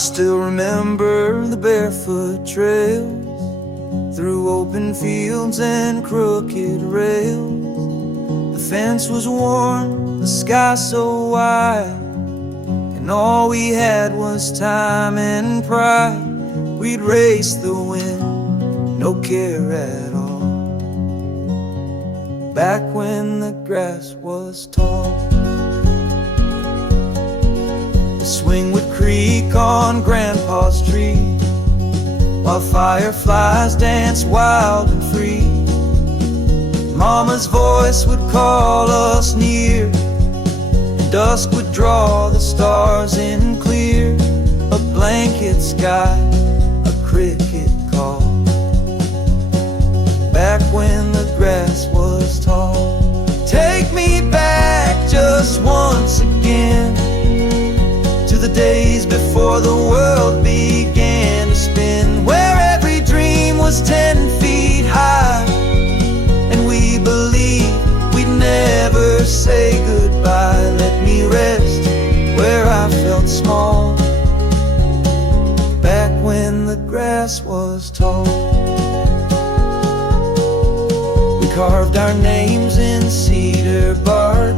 still remember the barefoot trails through open fields and crooked rails. The fence was warm, the sky so wide, and all we had was time and pride. We'd race the wind, no care at all, back when the grass was tall. The swing would creak on Grandpa's tree, while fireflies danced wild and free. Mama's voice would call us near, and dusk would draw the stars in clear. A blanket sky, a cricket call, back when the grass was tall. Take me back just once again to the days before the world began to spin, where every dream was 10 feet high, and we believed we'd never say goodbye. Let me rest where I felt small, back when the grass was tall. We carved our names in cedar bark,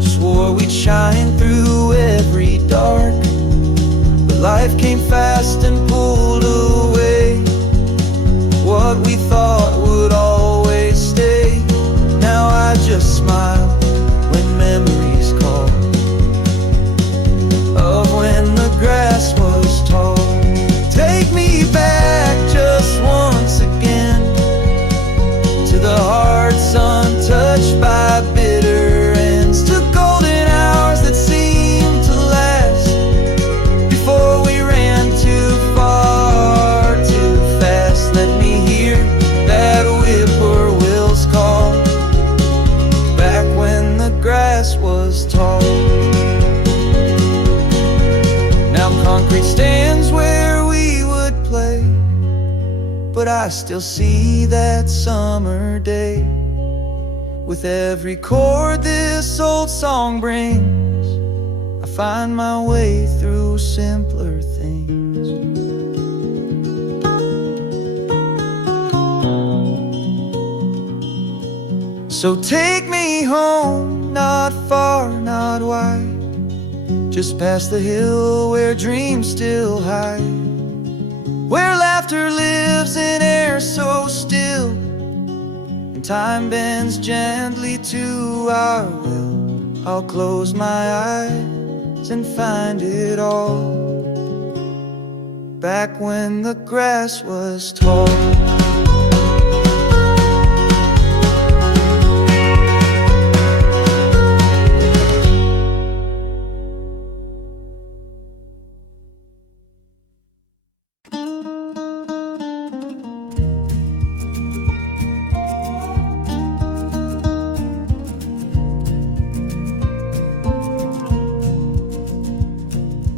swore we'd shine through every dark. But life came fast and pulled away what we thought would always stay. Now I just smile when memories call of when the grass was tall. Take me back just once again to the hearts untouched by bitter ends, to golden hours that seemed to last before we ran too far, too fast. Let me hear that whippoorwill's call, back when the grass was tall. Now concrete stands where we would play, but I still see that summer day. With every chord this old song brings, I find my way through simpler things. So take me home, not far, not wide, just past the hill where dreams still hide, where laughter lives in air so still, and time bends gently to our will. I'll close my eyes and find it all, back when the grass was tall.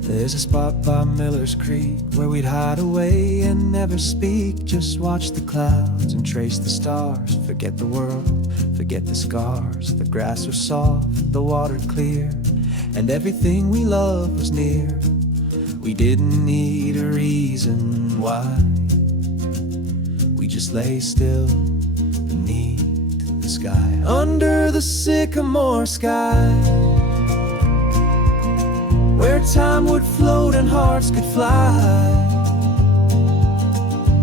There's a spot by Miller's Creek where we'd hide away and never speak, just watch the clouds and trace the stars. Forget the world, forget the scars. The grass was soft, the water clear, and everything we loved was near. We didn't need a reason why, we just lay still beneath the sky, under the sycamore sky, where time would float and hearts could fly,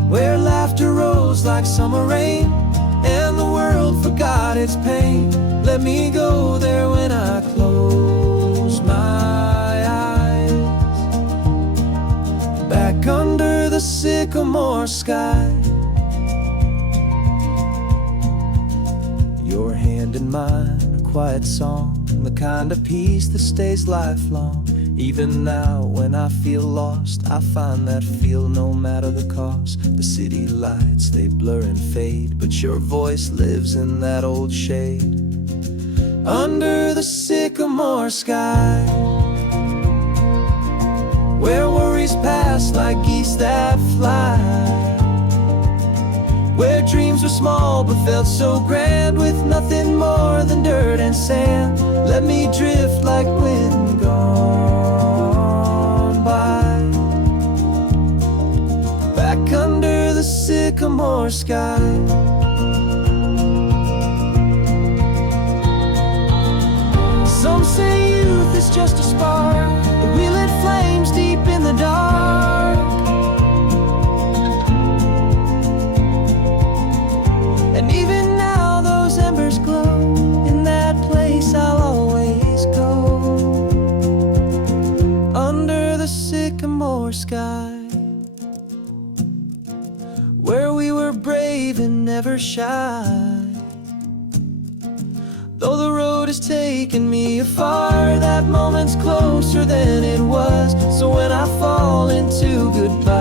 where laughter rose like summer rain and the world forgot its pain. Let me go there when I close my eyes, back under the sycamore sky. Your hand in mine, a quiet song, the kind of peace that stays lifelong. Even now when I feel lost, I find that feel no matter the cost. The city lights, they blur and fade, but your voice lives in that old shade, under the sycamore sky, where worries pass like geese that fly, where dreams were small but felt so grand, with nothing more than dirt and sand. Let me drift like wind gone by, sycamore sky. Some say youth is just a spark, but we lit flames deep in the dark. And even now those embers glow. In that place I'll always go, under the sycamore sky, where we were brave and never shy. Though the road has taken me afar, that moment's closer than it was. So when I fall into goodbye,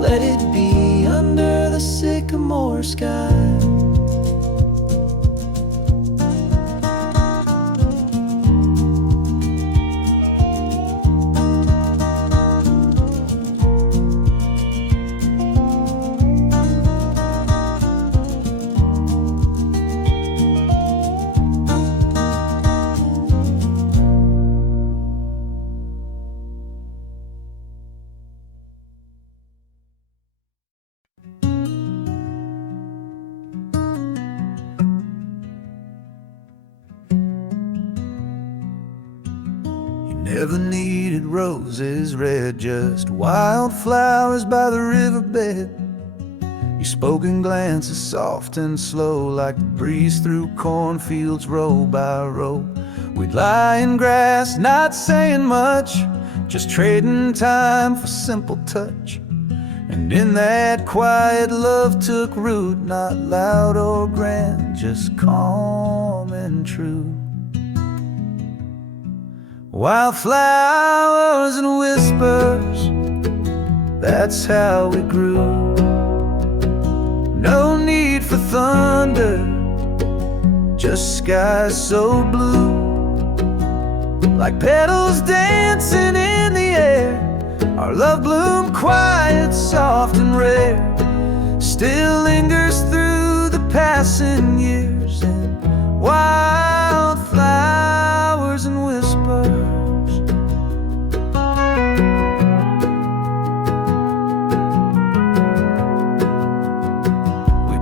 let it be under the sycamore sky. Never needed roses red, just wildflowers by the riverbed. Your spoken glances soft and slow, like the breeze through cornfields row by row. We'd lie in grass, not saying much, just trading time for simple touch. And in that quiet, love took root, not loud or grand, just calm and true. Wildflowers and whispers, that's how we grew. No need for thunder, just skies so blue. Like petals dancing in the air, our love bloomed quiet, soft and rare. Still lingers through the passing years, and wildflowers and whispers.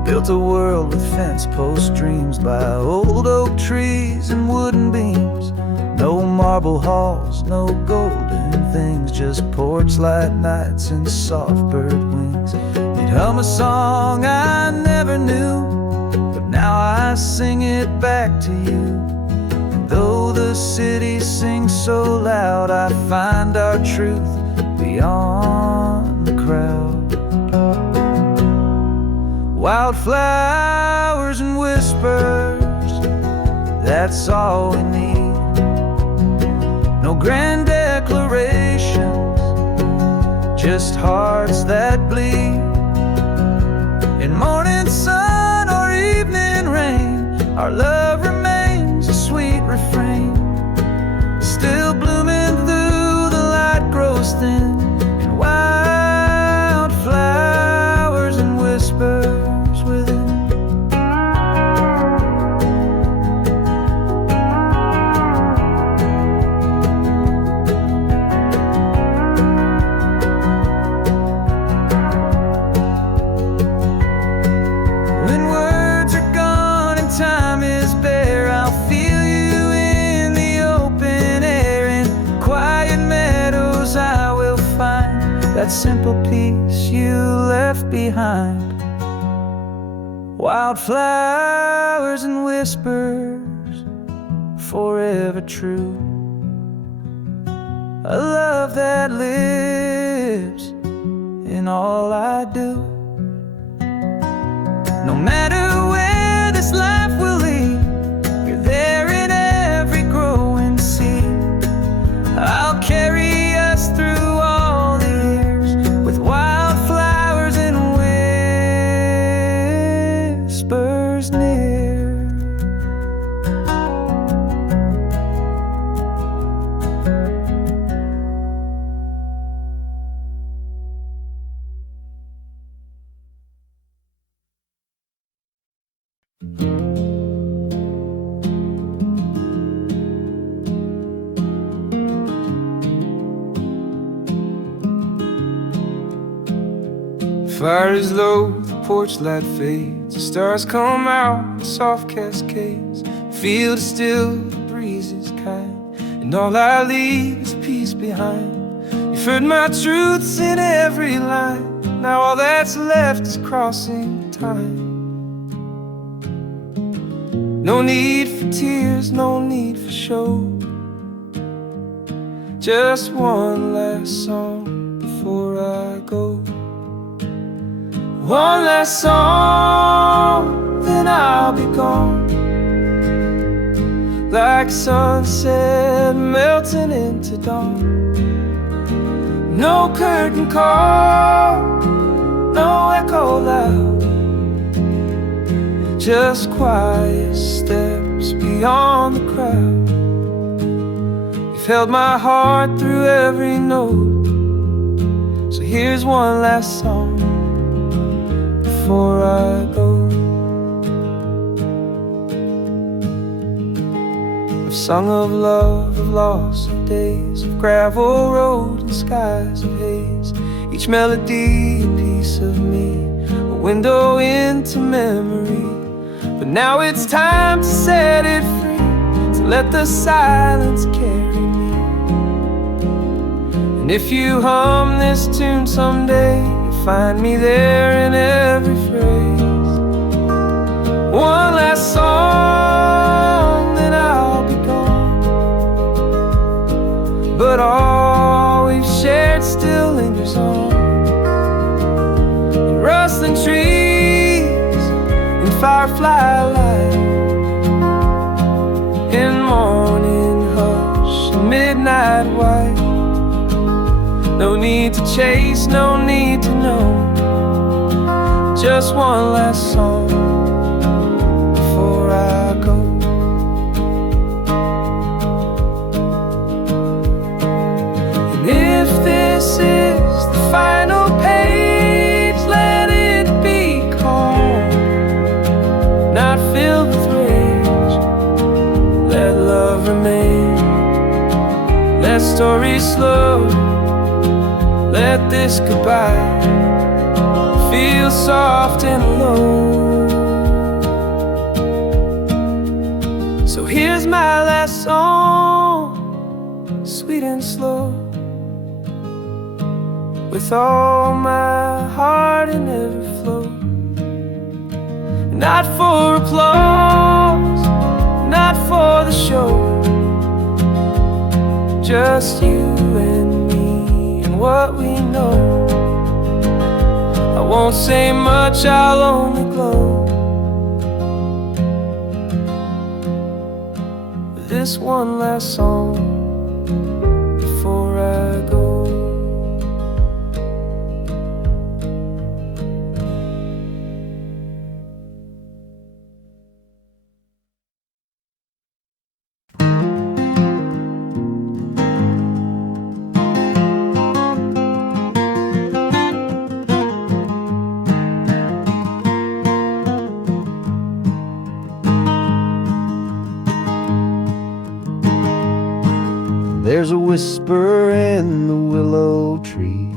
Built a world with fence post dreams by old oak trees and wooden beams. No marble halls, no golden things, just porch light nights and soft bird wings. You'd hum a song I never knew, but now I sing it back to you. And though the city sings so loud, I find our truth beyond the crowd. Wildflowers and whispers, that's all we need. No grand declarations, just hearts that bleed. In morning sun or evening rain, our love remains a sweet refrain. Still blooming through the light grows thin, and wildflowers and whispers. That simple peace you left behind. Wildflowers and whispers, forever true. A love that lives in all I do. No matter where this life will lead, you're there in every growing seed. I'll carry us through Fire is low, the porch light fades, the stars come out in soft cascades. The field is still, the breeze is kind, and all I leave is peace behind. You've heard my truths in every line, now all that's left is crossing time. No need for tears, no need for show, just one last song before I go. One last song, then I'll be gone, like sunset melting into dawn. No curtain call, no echo loud, just quiet steps beyond the crowd. You've held my heart through every note, so here's one last song before I go. I've sung of love, of loss, of days, of gravel road and skies of haze. Each melody a piece of me, a window into memory. But now it's time to set it free, to let the silence carry me. And if you hum this tune someday, find me there in every phrase. One last song, then I'll be gone, but all we've shared still lingers on. In rustling trees, in firefly light, in morning hush, in midnight white. No need to chase, no need to know, just one last song before I go. And if this is the final page, let it be calm, not filled with rage. Let love remain, let stories slow, let this goodbye feel soft and low. So here's my last song, sweet and slow, with all my heart in every flow. Not for applause, not for the show, just you and me and what we know. I won't say much, I'll only glow with this one last song before I go. There's a whisper in the willow tree,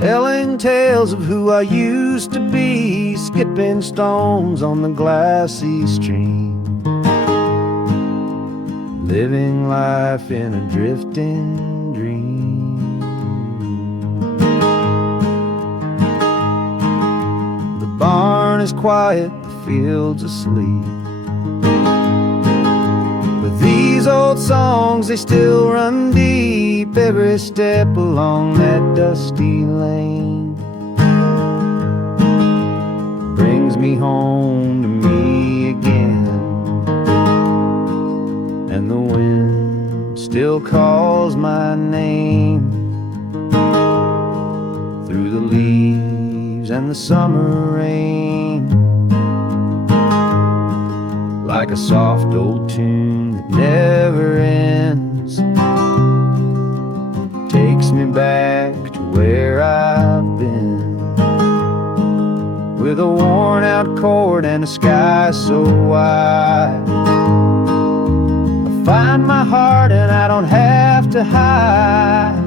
telling tales of who I used to be, skipping stones on the glassy stream, living life in a drifting dream. The barn is quiet, the field's asleep, these old songs, they still run deep, every step along that dusty lane brings me home to me again. And the wind still calls my name through the leaves and the summer rain, like a soft old tune that never ends, takes me back to where I've been, with a worn out chord and a sky so wide. I find my heart and I don't have to hide,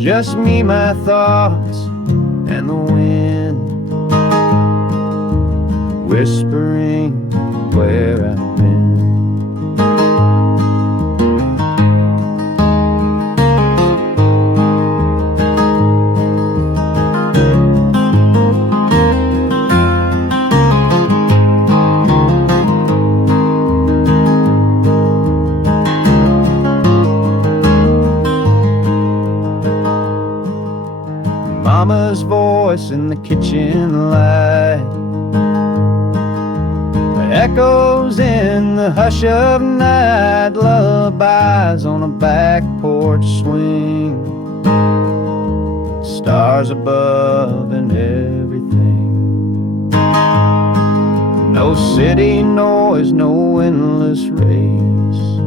Just me, my thoughts, and the wind, whispering where I've been. Mama's voice in the kitchen light echoes in the hush of night. Lullabies on a back porch swing, stars above and everything. No city noise, no endless race,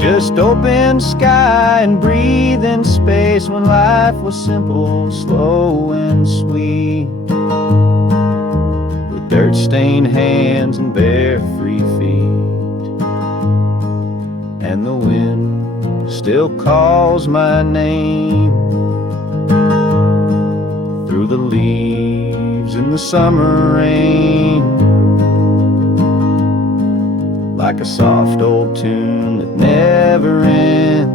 just open sky and breathing space. When life was simple, slow and sweet, with dirt-stained hands and bare free feet. And the wind still calls my name through the leaves in the summer rain, like a soft old tune that never ends.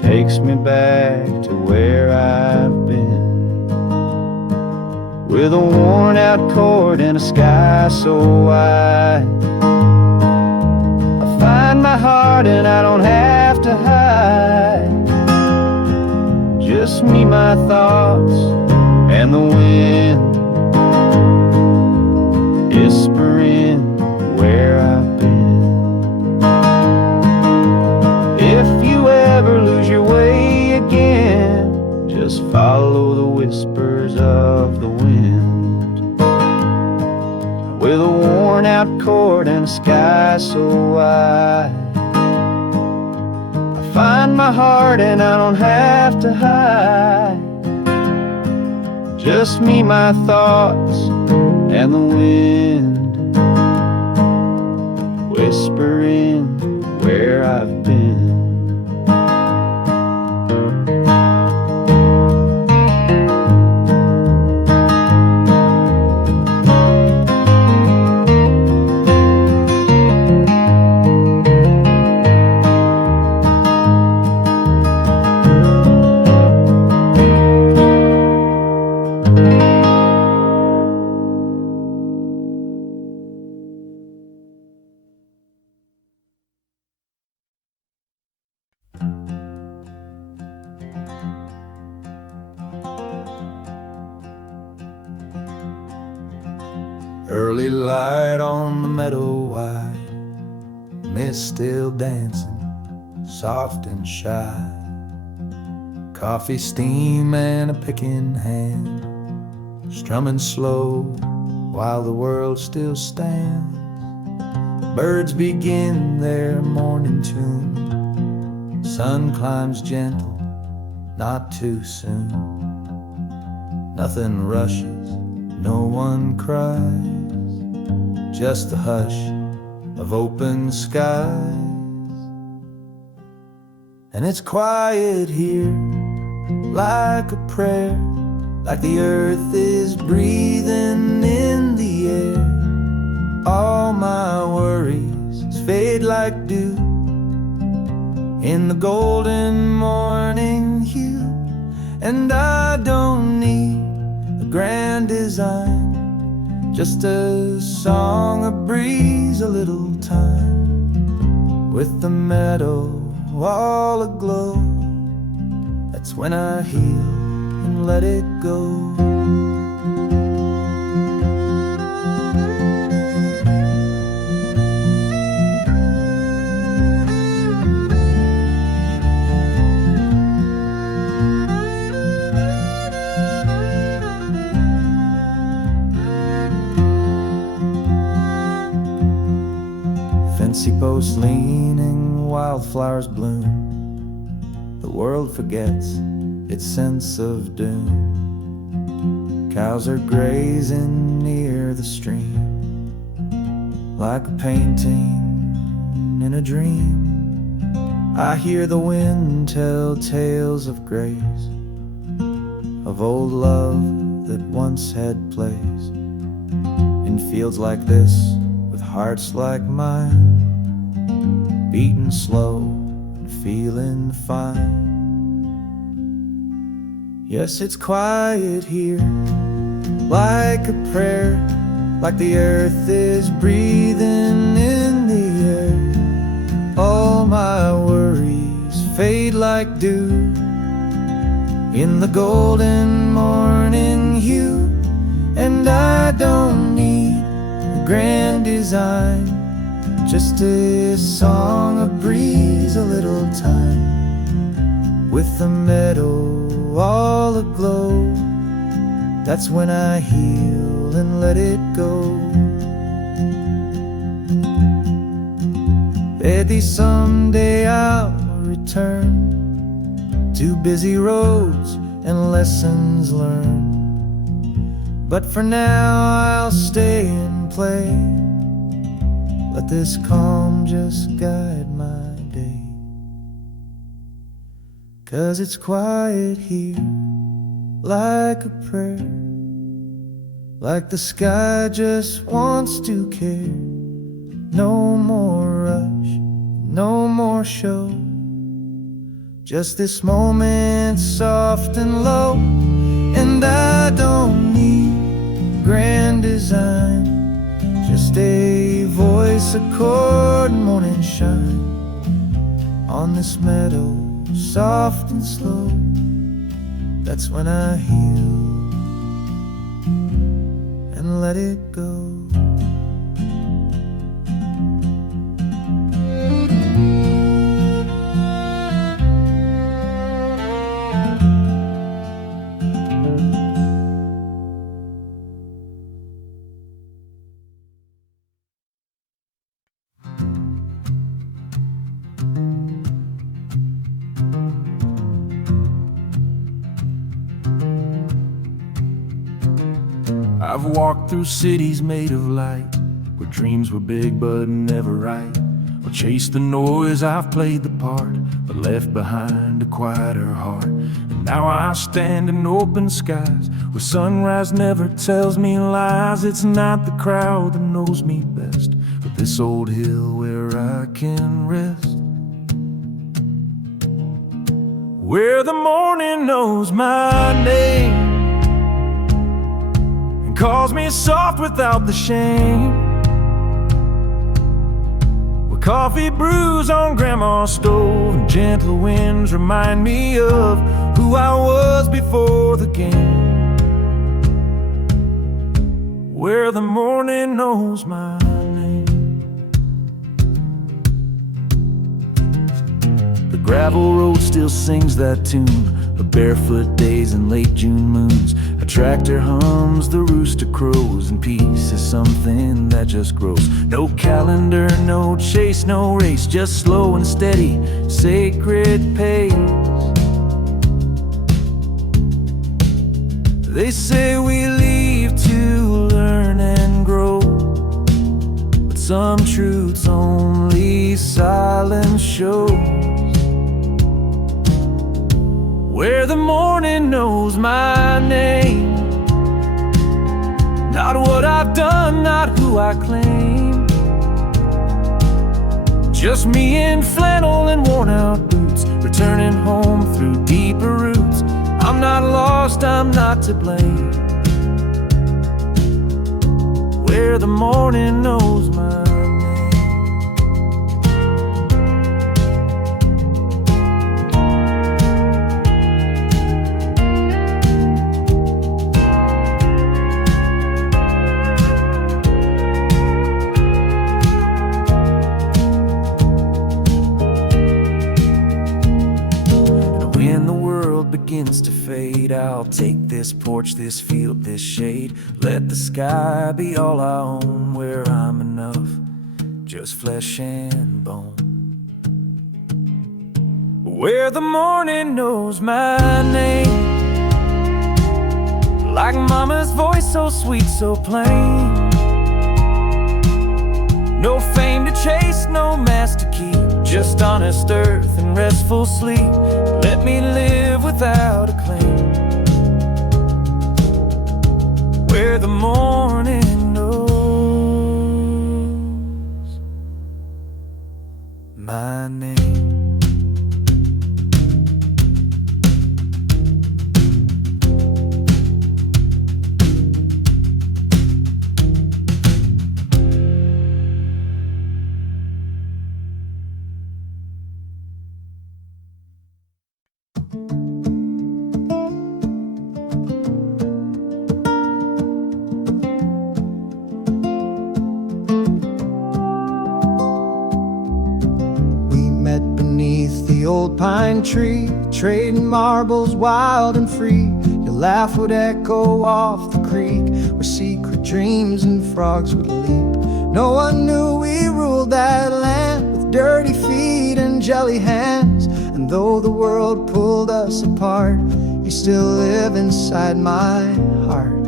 Takes me back to where I've been, with a worn out chord and a sky so wide. I find my heart and I don't have to hide. Just me, my thoughts, and the wind, whispering where I've been. If you ever lose your way again, just follow the whispers of the wind, with a worn out chord and a sky so wide. I find my heart and I don't have to hide. Just me, my thoughts, and the wind, whispering where I've been. Early light on the meadow wide, mist still dancing, soft and shy. Coffee steam and a pick in hand, strumming slow while the world still stands. Birds begin their morning tune, sun climbs gentle, not too soon. Nothing rushes, no one cries, just the hush of open skies. And it's quiet here, like a prayer, like the earth is breathing in the air. All my worries fade like dew in the golden morning hue. And I don't need a grand design, just a song, a breeze, a little time, with the meadow all aglow. That's when I heal and let it go. Fancy posts leaning, wildflowers bloom. The world forgets its sense of doom. Cows are grazing near the stream, like a painting in a dream. I hear the wind tell tales of grace, of old love that once had place, in fields like this, with hearts like mine, beating slow and feeling fine. Yes, it's quiet here, like a prayer, like the earth is breathing in the air. All my worries fade like dew in the golden morning hue. And I don't need a grand design, just a song, a breeze, a little time, with the meadow all aglow. That's when I heal and let it go. Maybe someday I'll return to busy roads and lessons learned, but for now I'll stay and play. Let this calm just guide my day. 'Cause it's quiet here, like a prayer, like the sky just wants to care. No more rush, no more show, just this moment soft and low. And I don't need grand design, just a voice, a chord, morning shine on this meadow, soft and slow. That's when I heal and let it go. I've walked through cities made of light, where dreams were big but never right. Or chased the noise, I've played the part, but left behind a quieter heart. And now I stand in open skies, where sunrise never tells me lies. It's not the crowd that knows me best, but this old hill where I can rest, where the morning knows my name, calls me soft without the shame, where coffee brews on grandma's stove and gentle winds remind me of who I was before the game, where the morning knows my name. The gravel road still sings that tune of barefoot days and late June moons. A tractor hums, the rooster crows, and peace is something that just grows. No calendar, no chase, no race, just slow and steady, sacred pace. They say we leave to learn and grow, but some truths only silence shows, where the morning knows my name. Not what I've done, not who I claim, just me in flannel and worn out boots, returning home through deeper roots. I'm not lost, I'm not to blame, where the morning knows my name. Begins to fade, I'll take this porch, this field, this shade. Let the sky be all I own, where I'm enough, just flesh and bone, where the morning knows my name, like mama's voice, so sweet, so plain. No fame to chase, no mask to keep, just honest earth and restful sleep. Let me live without a claim, where the morning knows my name. The old pine tree, trading marbles wild and free. Your laugh would echo off the creek, where secret dreams and frogs would leap. No one knew we ruled that land with dirty feet and jelly hands. And though the world pulled us apart, you still live inside my heart.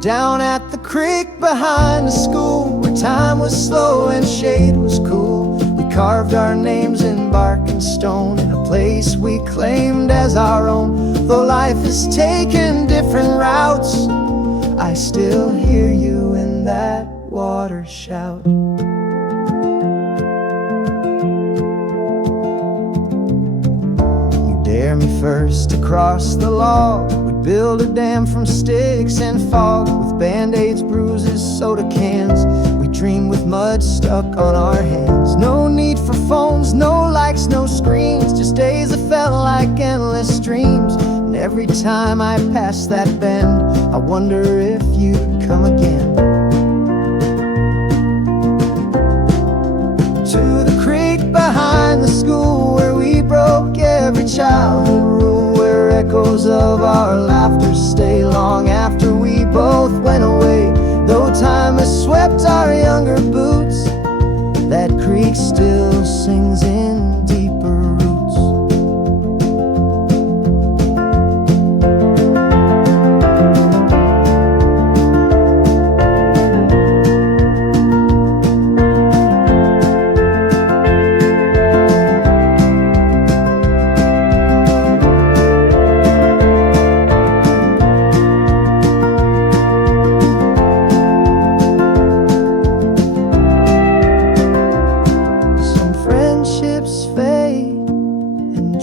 Down at the creek behind the school, where time was slow and shade was cool, we carved our names in bark and stone, in a place we claimed as our own. Though life has taken different routes, I still hear you in that water shout. You dare me first to cross the log. We'd build a dam from sticks and fog, with band-aids, bruises, soda cans. We dream with mud stuck on our hands. No need for phones, no likes, no screens, just days that felt like endless dreams. And every time I pass that bend, I wonder if you'd come again. To the creek behind the school, where we broke every childhood rule, where echoes of our laughter stay long after we both went away. Though time has swept our younger boots, that creek still sings in deeper roots.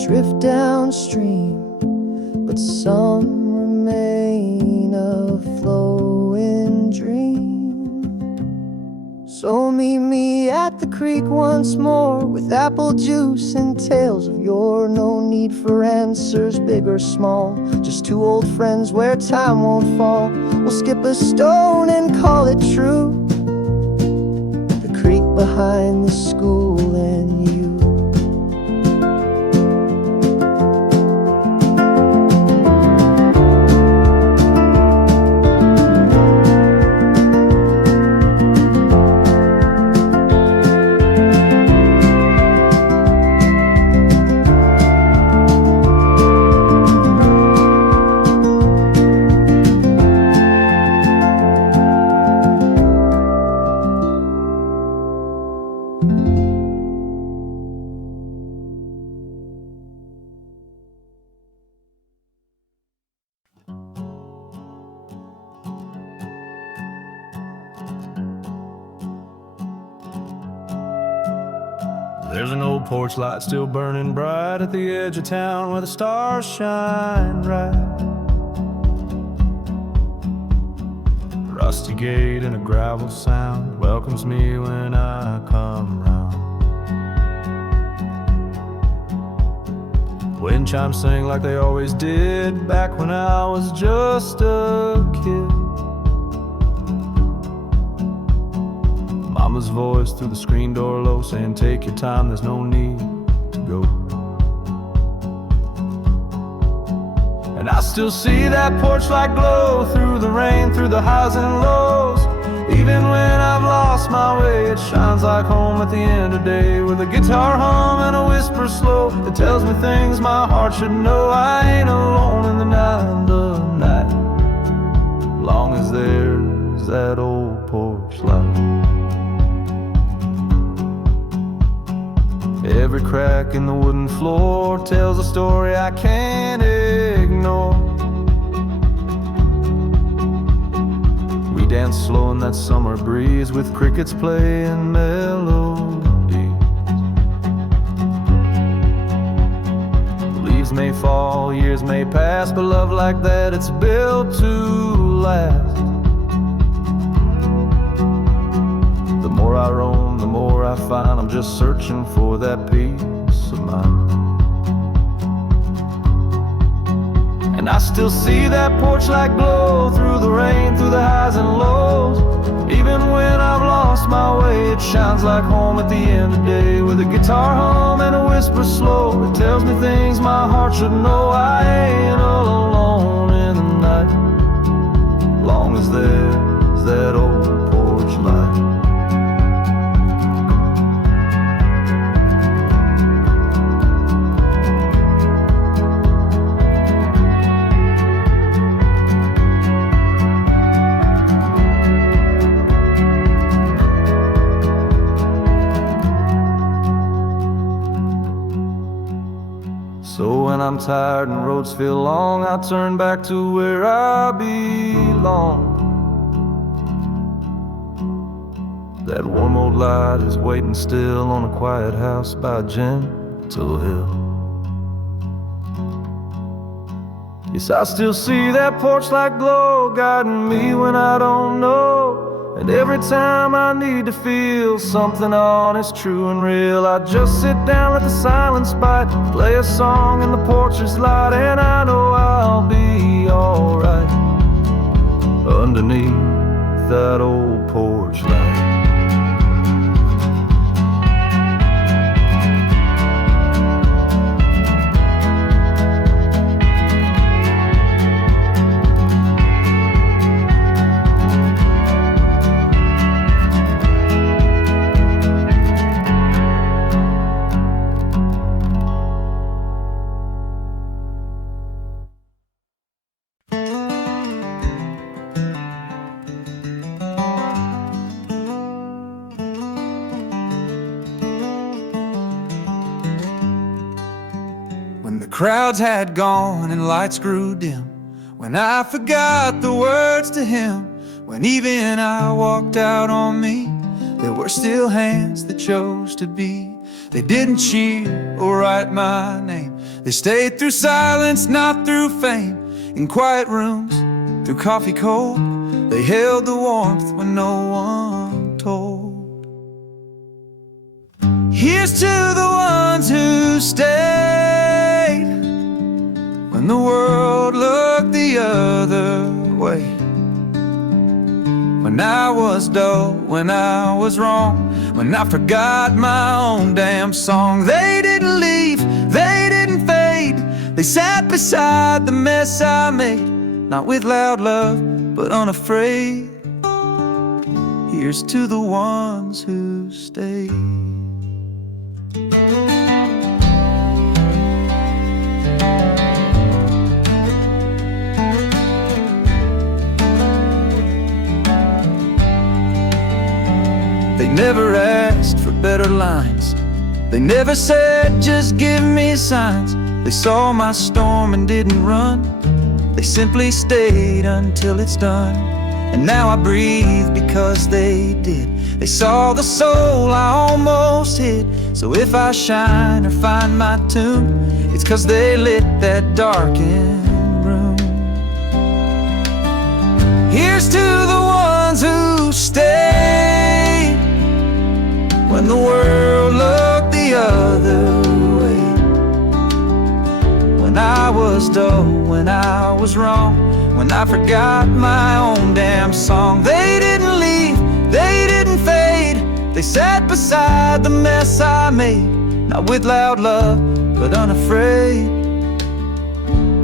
Drift downstream, but some remain a flowing dream. So meet me at the creek once more, with apple juice and tales of yore. No need for answers, big or small, just two old friends where time won't fall. We'll skip a stone and call it true. The creek behind the school and you. There's an old porch light still burning bright at the edge of town, where the stars shine bright. Rusty gate and a gravel sound welcomes me when I come round. Wind chimes sing like they always did back when I was just a kid. Mama's voice through the screen door low, saying take your time, there's no need to go. And I still see that porch light glow through the rain, through the highs and lows. Even when I've lost my way, it shines like home at the end of the day, with a guitar hum and a whisper slow that tells me things my heart should know. I ain't alone in the night, long as there's that old porch light. every crack in the wooden floor tells a story I can't ignore. We dance slow in that summer breeze with crickets playing melodies. Leaves may fall, years may pass, but love like that, it's built to last. The more I roam, the more I find I'm just searching for that peace of mind. And I still see that porch light glow through the rain, through the highs and lows. Even when I've lost my way, it shines like home at the end of the day, with a guitar hum and a whisper slow that tells me things my heart should know. I ain't all alone in the night, long as there's that old porch light. So when I'm tired and roads feel long, I turn back to where I belong. That warm old light is waiting still on a quiet house by a gentle hill. Yes, I still see that porch light glow, guiding me when I don't know. And every time I need to feel something honest, true and real, I just sit down, let the silence bite, play a song in the porch's light, and I know I'll be alright underneath that old porch light. When the crowds had gone and lights grew dim, when I forgot the words to him, when even I walked out on me, there were still hands that chose to be. They didn't cheer or write my name. They stayed through silence, not through fame. In quiet rooms, through coffee cold, they held the warmth when no one told. Here's to the ones who stayed when the world looked the other way. When I was dull, when I was wrong, when I forgot my own damn song. They didn't leave, they didn't fade. They sat beside the mess I made, not with loud love, but unafraid. Here's to the ones who stayed. They never asked for better lines. They never said, just give me signs. They saw my storm and didn't run. They simply stayed until it's done. And now I breathe because they did. They saw the soul I almost hid. So if I shine or find my tune, it's 'cause they lit that darkened room. Here's to the ones who stayed when the world looked the other way. When I was dull, when I was wrong, when I forgot my own damn song. They didn't leave, they didn't fade. They sat beside the mess I made, not with loud love, but unafraid.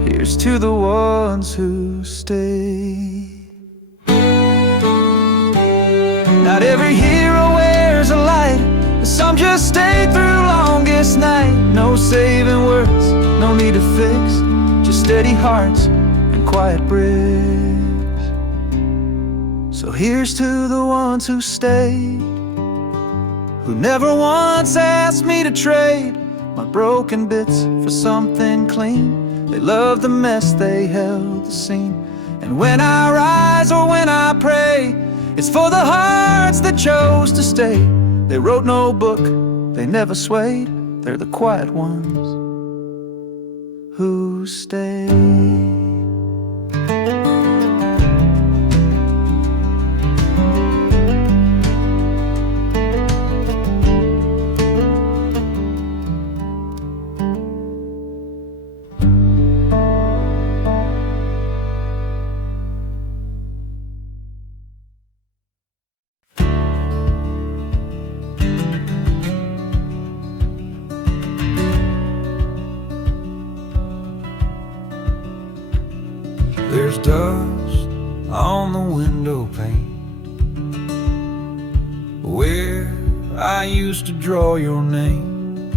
Here's to the ones who stayed. Not every hero wears a light, some just stay through longest night. No saving words, no need to fix, just steady hearts and quiet bricks. So here's to the ones who stayed who never once asked me to trade my broken bits for something clean. They loved the mess, they held the scene. And when I rise or when I pray, it's for the hearts that chose to stay. They wrote no book, they never swayed. They're the quiet ones who stay. There's dust on the window pane where I used to draw your name.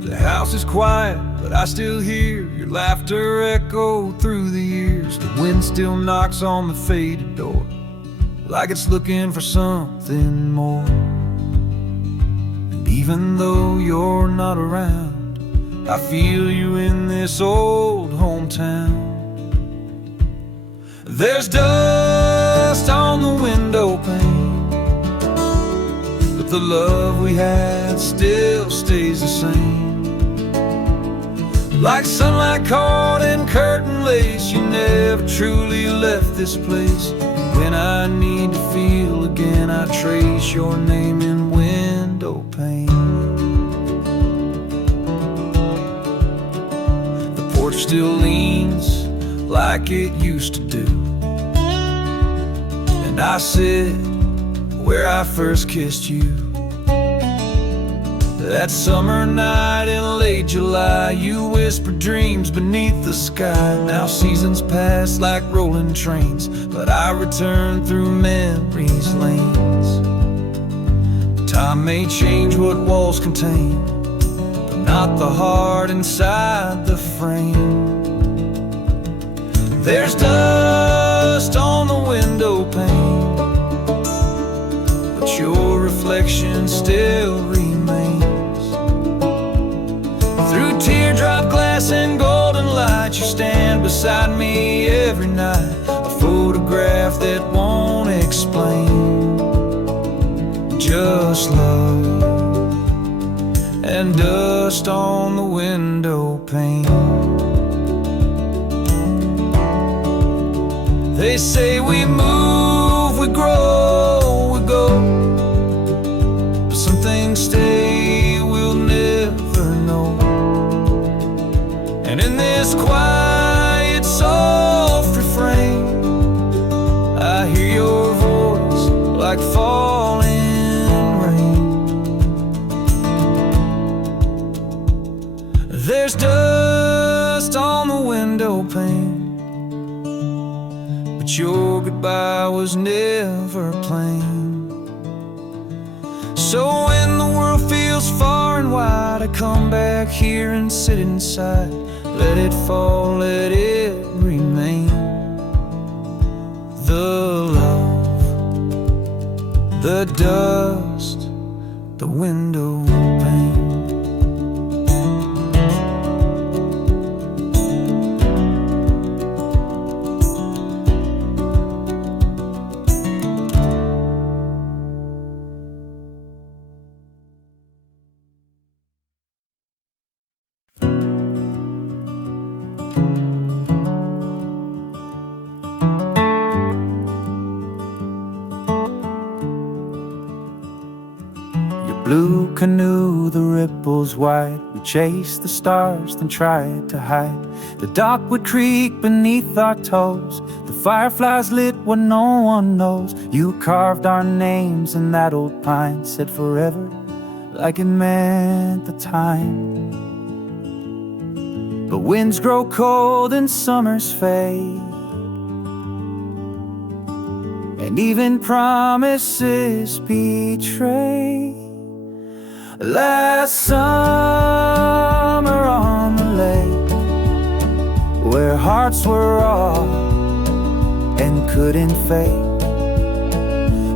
The house is quiet, but I still hear your laughter echo through the years. The wind still knocks on the faded door like it's looking for something more. And even though you're not around, I feel you in this old hometown. There's dust on the window pane, but the love we had still stays the same. Like sunlight caught in curtain lace, you never truly left this place. When I need to feel again, I trace your name in window pane. The porch still leans like it used to do, and I sit where I first kissed you. That summer night in late July, you whispered dreams beneath the sky. Now seasons pass like rolling trains, but I return through memory's lanes. Time may change what walls contain, but not the heart inside the frame. There's dust on the window pane, but your reflection still remains. Through teardrop glass and golden light, you stand beside me every night. A photograph that won't explain, just love and dust on the window pane. They say we move, we grow, we go, but some things stay, we'll never know. And in this quiet, soft refrain, I hear your voice like falling rain. There's dust on the window pane, but your goodbye was never plain. So when the world feels far and wide, I come back here and sit inside. Let it fall, let it remain. The love, the dust, the window pane. Blue canoe, the ripples white, we chased the stars, then tried to hide. The darkwood creek beneath our toes, the fireflies lit what no one knows. You carved our names in that old pine, said forever, like it meant the time. But winds grow cold and summers fade, and even promises betray. Last summer on the lake, where hearts were raw and couldn't fake,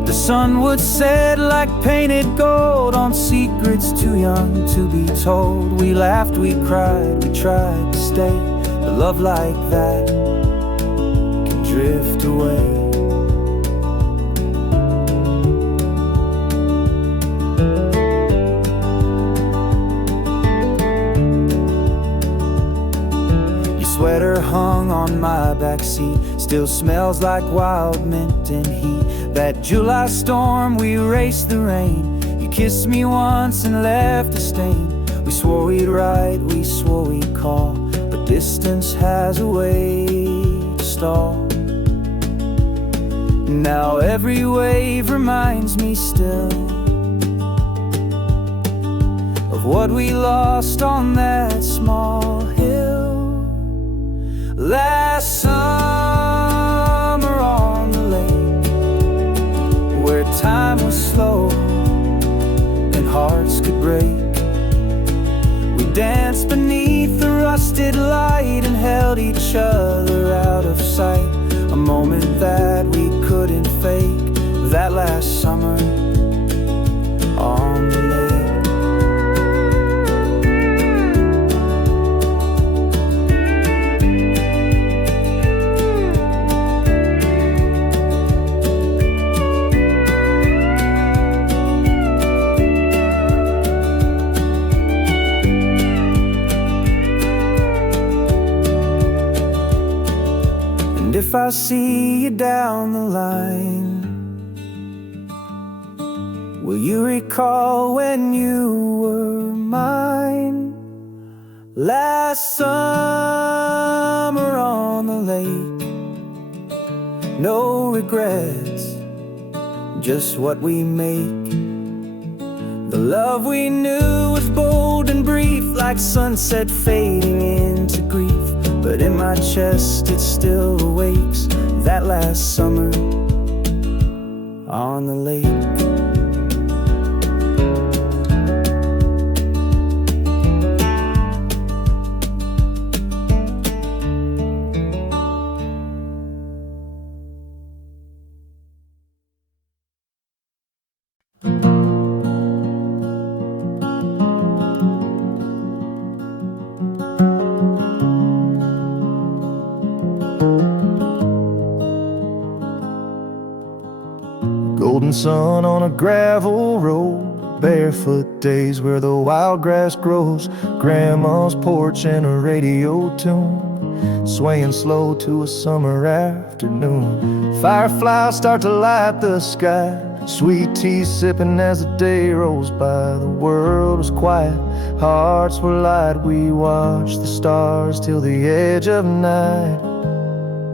the sun would set like painted gold on secrets too young to be told. We laughed, we cried, we tried to stay, but love like that can drift away. Sweater hung on my backseat, still smells like wild mint and heat. That July storm, we raced the rain. You kissed me once and left a stain. We swore we'd write, we swore we'd call, but distance has a way to stall. Now every wave reminds me still of what we lost on that small hill. Last summer on the lake, where time was slow and hearts could break, we danced beneath the rusted light and held each other out of sight. A moment that we couldn't fake, that last summer on the lake. If I see you down the line, will you recall when you were mine? Last summer on the lake, no regrets, just what we make. The love we knew was bold and brief, like sunset fading into grief. But in my chest it still awakes, that last summer on the lake. Golden sun on a gravel road, barefoot days where the wild grass grows, grandma's porch and a radio tune, swaying slow to a summer afternoon. Fireflies start to light the sky, sweet tea sipping as the day rolls by. The world was quiet, hearts were light, we watched the stars till the edge of night.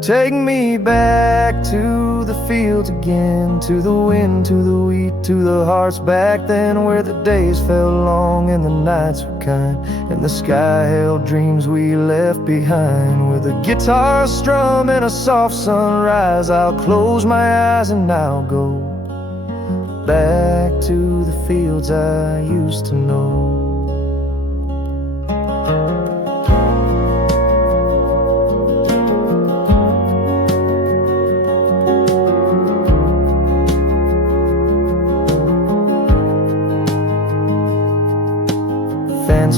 Take me back to the fields again, to the wind, to the wheat, to the hearts back then, where the days felt long and the nights were kind, and the sky held dreams we left behind. With a guitar strum and a soft sunrise, I'll close my eyes and I'll go back to the fields I used to know.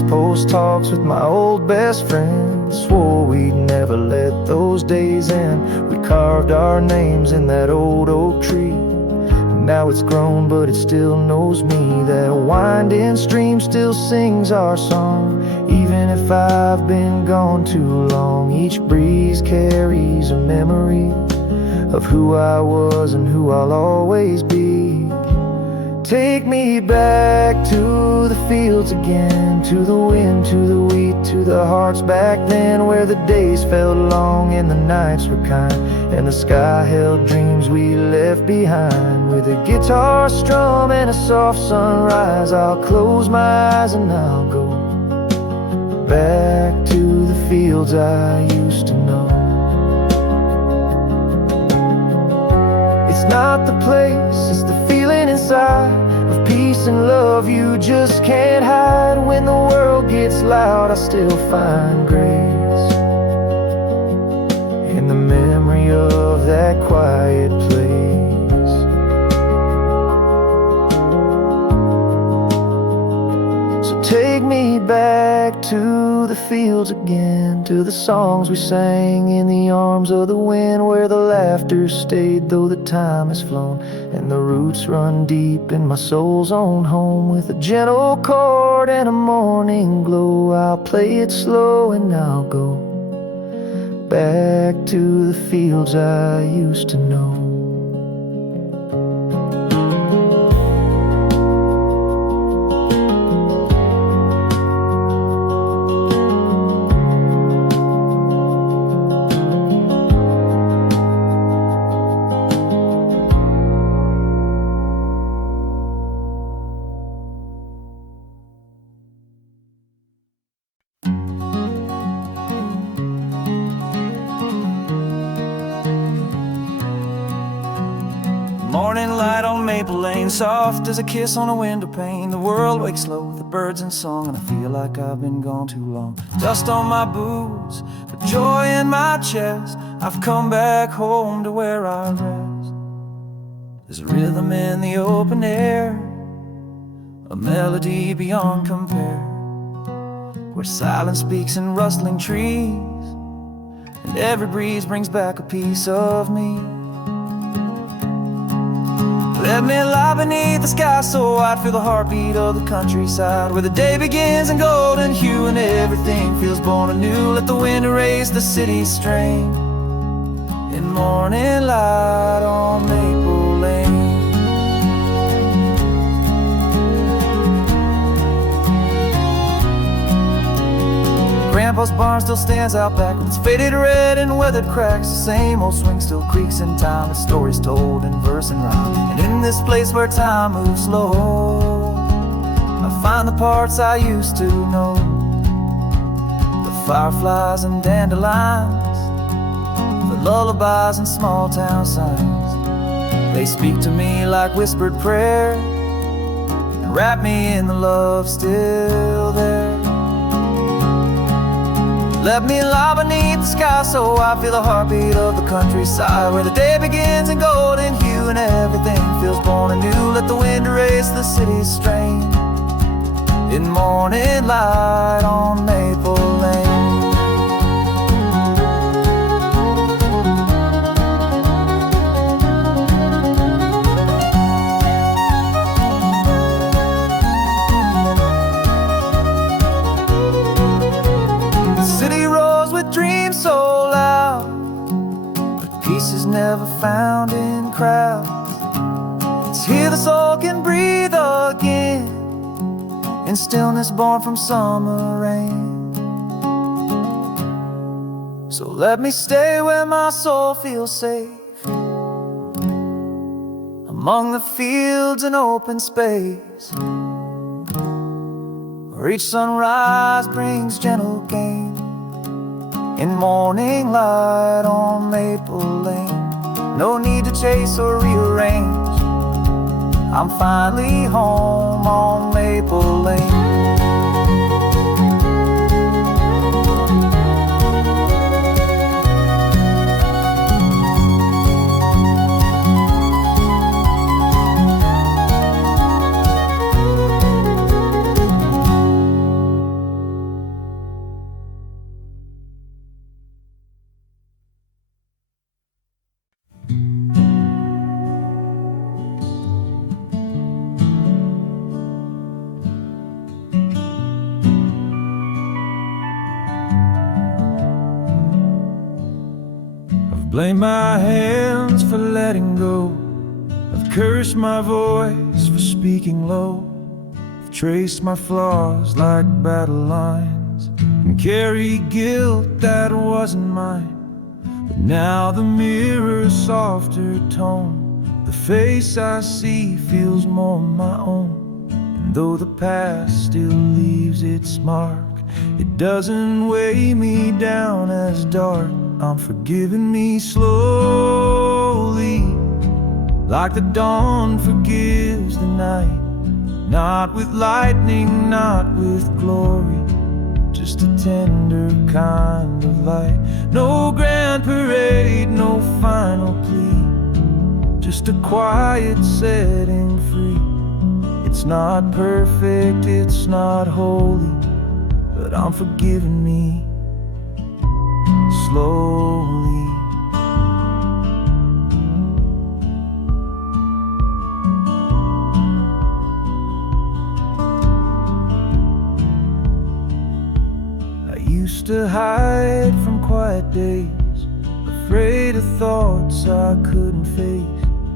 Post talks with my old best friend, swore we'd never let those days end. We carved our names in that old oak tree. Now it's grown, but it still knows me. That winding stream still sings our song, even if I've been gone too long. Each breeze carries a memory of who I was and who I'll always be. Take me back to the fields again, to the wind, to the wheat, to the hearts back then, where the days felt long and the nights were kind, and the sky held dreams we left behind. With a guitar strum and a soft sunrise, I'll close my eyes and I'll go back to the fields I used to know. It's not the place, it's the feeling inside of peace and love you just can't hide. When the world gets loud, I still find grace in the memory of that quiet place. Take me back to the fields again, to the songs we sang in the arms of the wind, where the laughter stayed though the time has flown, and the roots run deep in my soul's own home. With a gentle chord and a morning glow, I'll play it slow and I'll go back to the fields I used to know. Morning light on Maple Lane, soft as a kiss on a window pane. The world wakes slow with the birds in song, and I feel like I've been gone too long. Dust on my boots, but joy in my chest. I've come back home to where I rest. There's a rhythm in the open air, a melody beyond compare, where silence speaks in rustling trees, and every breeze brings back a piece of me. Let me lie beneath the sky so I'd feel the heartbeat of the countryside, where the day begins in golden hue and everything feels born anew. Let the wind erase the city's strain in morning light on Maple Lane. Grandpa's barn still stands out back with its faded red and weathered cracks. The same old swing still creaks in time, with stories told in verse and rhyme. And in this place where time moves slow, I find the parts I used to know. The fireflies and dandelions, the lullabies and small town signs. They speak to me like whispered prayer and wrap me in the love still there. Let me lie beneath the sky so I feel the heartbeat of the countryside, where the day begins in golden hue and everything feels born anew. Let the wind erase the city's strain in morning light on Maple Lane. Dreams so loud, but peace is never found in crowds. It's here the soul can breathe again, in stillness born from summer rain. So let me stay where my soul feels safe, among the fields and open space, where each sunrise brings gentle gain in morning light on Maple Lane. No need to chase or rearrange, I'm finally home on Maple Lane. Blame my hands for letting go, I've cursed my voice for speaking low, I've traced my flaws like battle lines, and carried guilt that wasn't mine. But now the mirror's softer tone, the face I see feels more my own. And though the past still leaves its mark, it doesn't weigh me down as dark. I'm forgiving me slowly, like the dawn forgives the night. Not with lightning, not with glory, just a tender kind of light. No grand parade, no final plea, just a quiet setting free. It's not perfect, it's not holy, but I'm forgiving me slowly. I used to hide from quiet days, afraid of thoughts I couldn't face.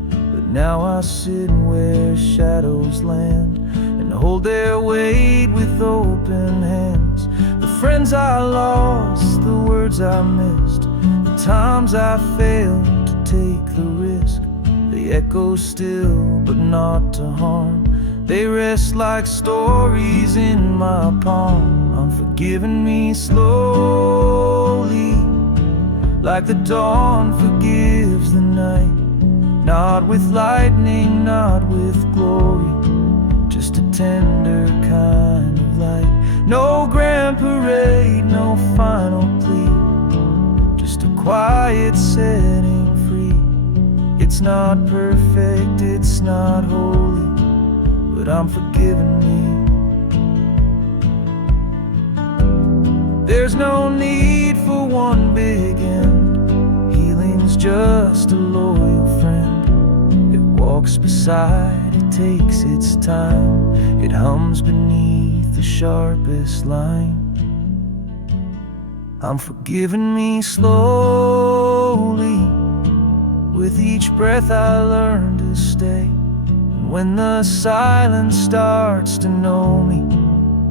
But now I sit where shadows land and hold their weight with open hands. The friends I lost, the words I missed, the times I failed to take the risk. They echo still, but not to harm. They rest like stories in my palm. I'm forgiving me slowly, like the dawn forgives the night. Not with lightning, not with glory, just a tender kind of light. No grand parade, no final plea, just a quiet setting free. It's not perfect, it's not holy, but I'm forgiving me. There's no need for one big end. Healing's just a loyal friend. It walks beside, it takes its time. It hums beneath the sharpest line. I'm forgiving me slowly. With each breath I learn to stay. And when the silence starts to know me,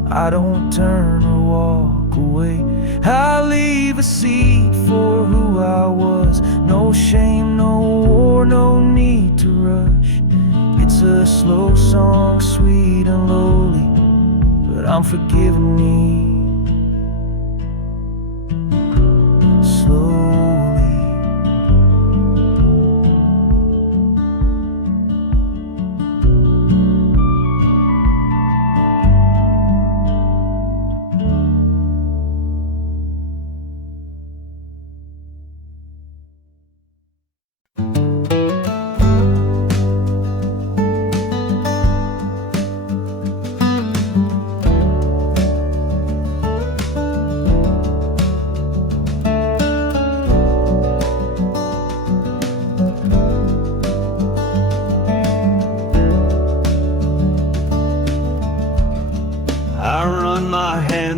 I don't turn or walk away. I leave a seat for who I was. No shame, no war, no need to rush. It's a slow song, sweet and lowly, but I'm forgiving me slowly.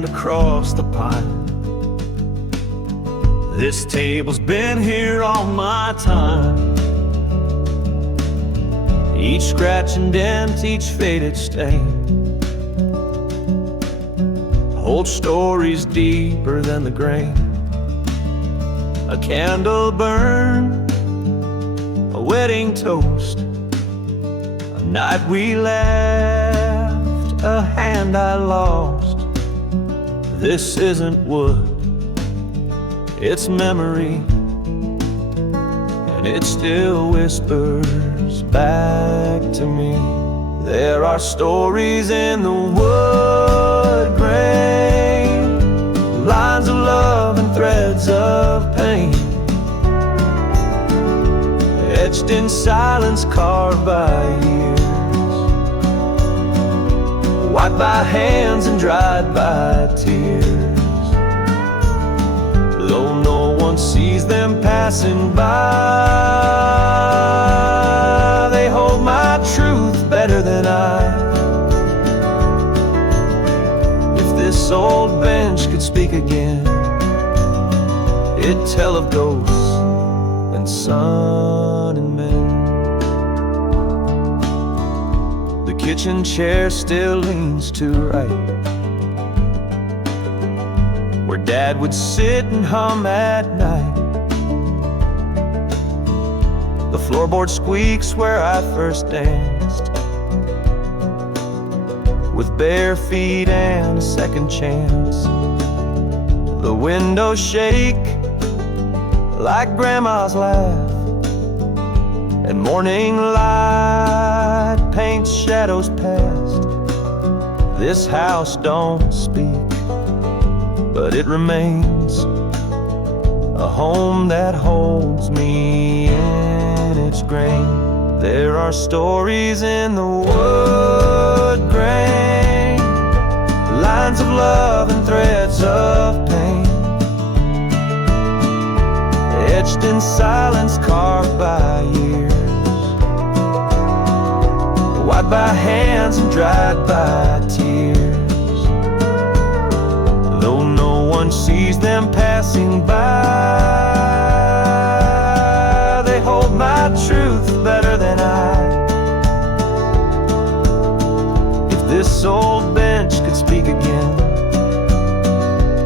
Across the pine, this table's been here all my time. Each scratch and dent, each faded stain hold stories deeper than the grain. A candle burned, a wedding toast, a night we left, a hand I lost. This isn't wood, it's memory, and it still whispers back to me. There are stories in the wood grain, lines of love and threads of pain, etched in silence, carved by years, wiped by hands and dried by tears. Though no one sees them passing by, they hold my truth better than I. If this old bench could speak again, it'd tell of ghosts and sun and men. The kitchen chair still leans to right, where Dad would sit and hum at night. The floorboard squeaks where I first danced, with bare feet and a second chance. The windows shake like Grandma's laugh, and morning light paints shadows past. This house don't speak, but it remains a home that holds me in its grain. There are stories in the wood grain, lines of love and threads of pain, etched in silence, carved by years, wiped by hands and dried by tears. Though no one sees them passing by, they hold my truth better than I. If this old bench could speak again,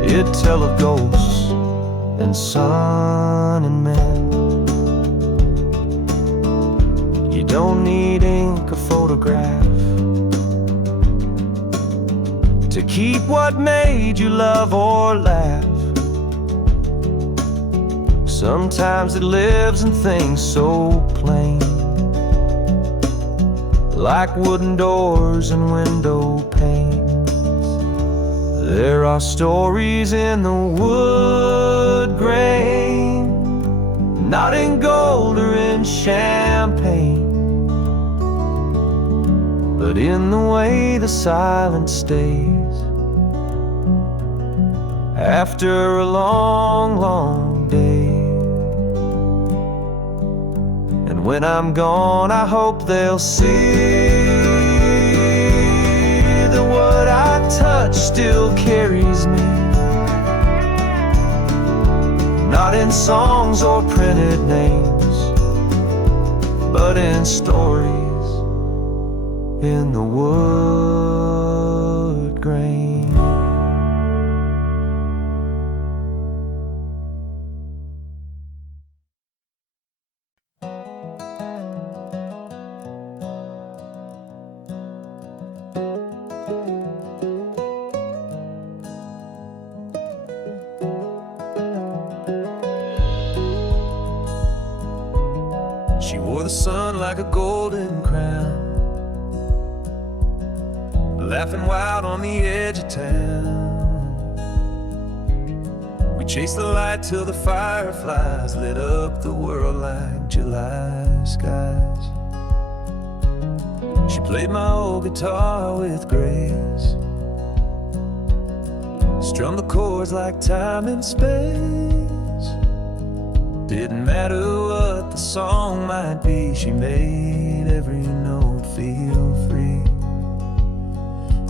it'd tell of ghosts and sun and men. You don't need ink or photograph to keep what made you love or laugh. Sometimes it lives in things so plain, like wooden doors and window panes. There are stories in the wood grain, not in gold or in champagne, but in the way the silence stays after a long, long day. And when I'm gone, I hope they'll see that what I touch still carries me, not in songs or printed names, but in stories in the wood grain. She wore the sun like a golden crown, laughing wild on the edge of town. We chased the light till the fireflies lit up the world like July skies. She played my old guitar with grace, strummed the chords like time and space. Didn't matter what the song might be, she made every note feel free.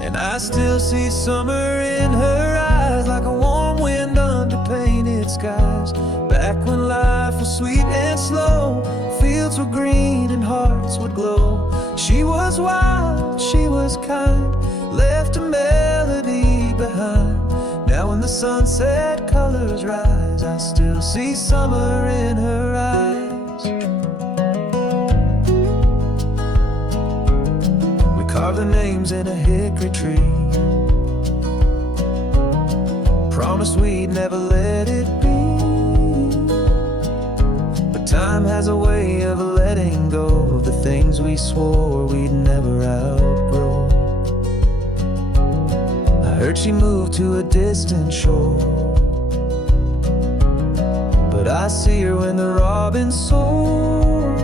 And I still see summer in her eyes, like a warm wind under painted skies. Back when life was sweet and slow, fields were green and hearts would glow. She was wild, she was kind, left a melody behind. Now when the sunset colors rise, I still see summer in her eyes. We carved the names in a hickory tree, promised we'd never let it be. But time has a way of letting go of the things we swore we'd never outgrow. I heard she moved to a distant shore, but I see her when the robins soar,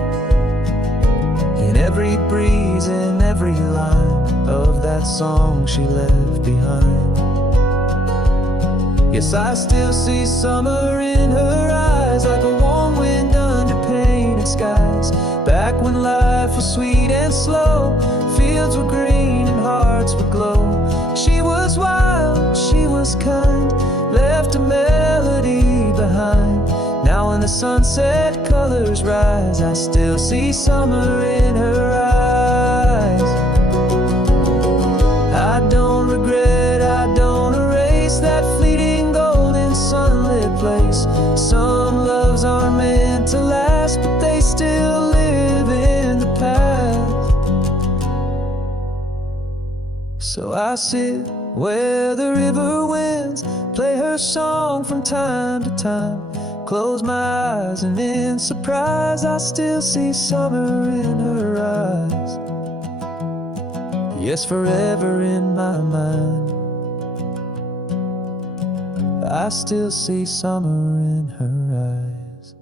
in every breeze, in every line of that song she left behind. Yes, I still see summer in her eyes, like a warm wind under painted skies. Back when life was sweet and slow, fields were green and hearts would glow. She was wild, she was kind, left a melody behind. Now when the sunset colors rise, I still see summer in her eyes. I don't regret, I don't erase that fleeting golden sunlit place. Some loves are meant to last, but they still live in the past. So I sit where the river winds play her song from time to time, close my eyes and in surprise I still see summer in her eyes. Yes, forever in my mind I still see summer in her eyes.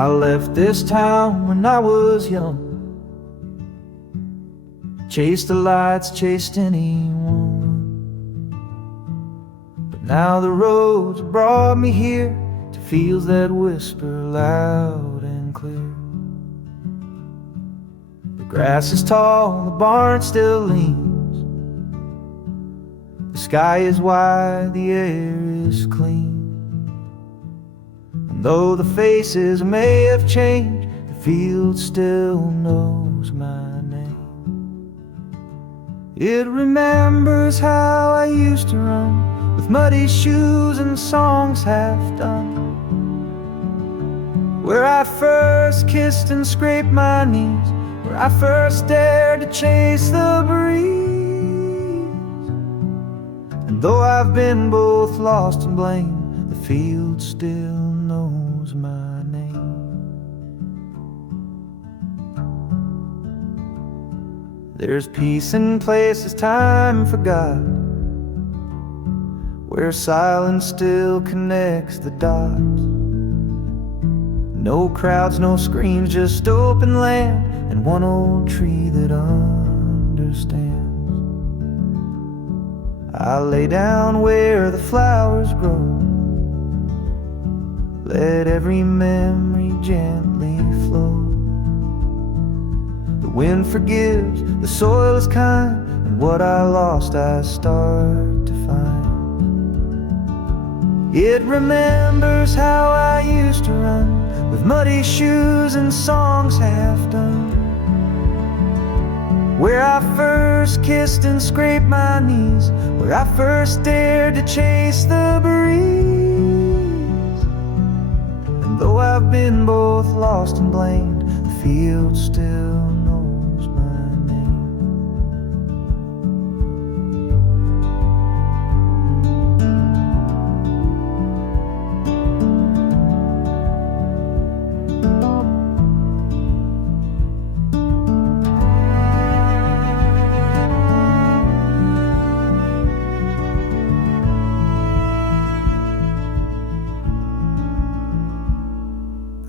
I left this town when I was young, chased the lights, chased anyone. But now the roads brought me here to fields that whisper loud and clear. The grass is tall, the barn still leans, the sky is wide, the air is clean. And though the faces may have changed, the field still knows my name. It remembers how I used to run, with muddy shoes and songs half done, where I first kissed and scraped my knees, where I first dared to chase the breeze. And though I've been both lost and blamed, the field still knows my name. There's peace in places time forgot, where silence still connects the dots. No crowds, no screams, just open land and one old tree that understands. I lay down where the flowers grow, let every memory gently flow. The wind forgives, the soil is kind, and what I lost I start to find. It remembers how I used to run, with muddy shoes and songs half done, where I first kissed and scraped my knees, where I first dared to chase the breeze. And though I've been both lost and blamed, the field still knows my name.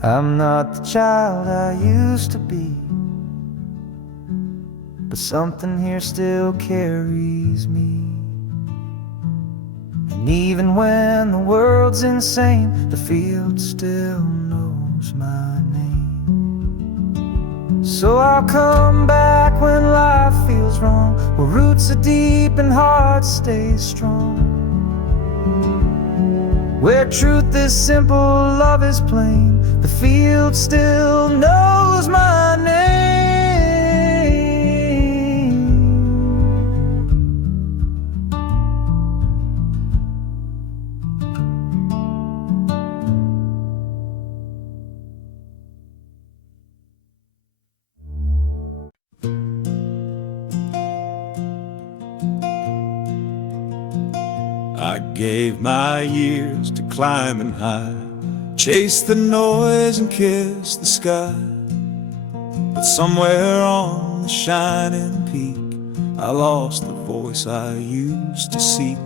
I'm not the child I used to be, but something here still carries me. And even when the world's insane, the field still knows my name. So I'll come back when life feels wrong, where roots are deep and hearts stay strong, where truth is simple, love is plain, the field still knows my name. I gave my years to climbing high, chase the noise and kiss the sky. But somewhere on the shining peak, I lost the voice I used to seek.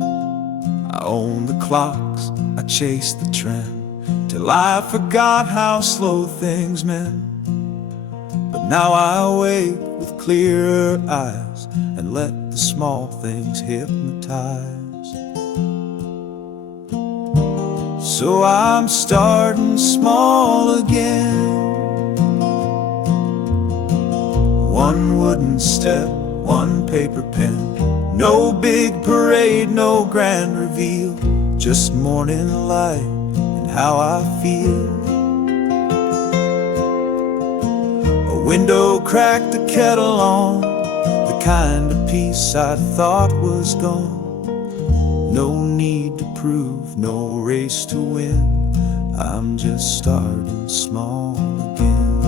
I owned the clocks, I chased the trend, till I forgot how slow things meant. But now I wake with clearer eyes and let the small things hypnotize. So I'm starting small again, one wooden step, one paper pen. No big parade, no grand reveal, just morning light and how I feel. A window cracked, the kettle on, the kind of peace I thought was gone. No need to prove, no race to win, I'm just starting small again.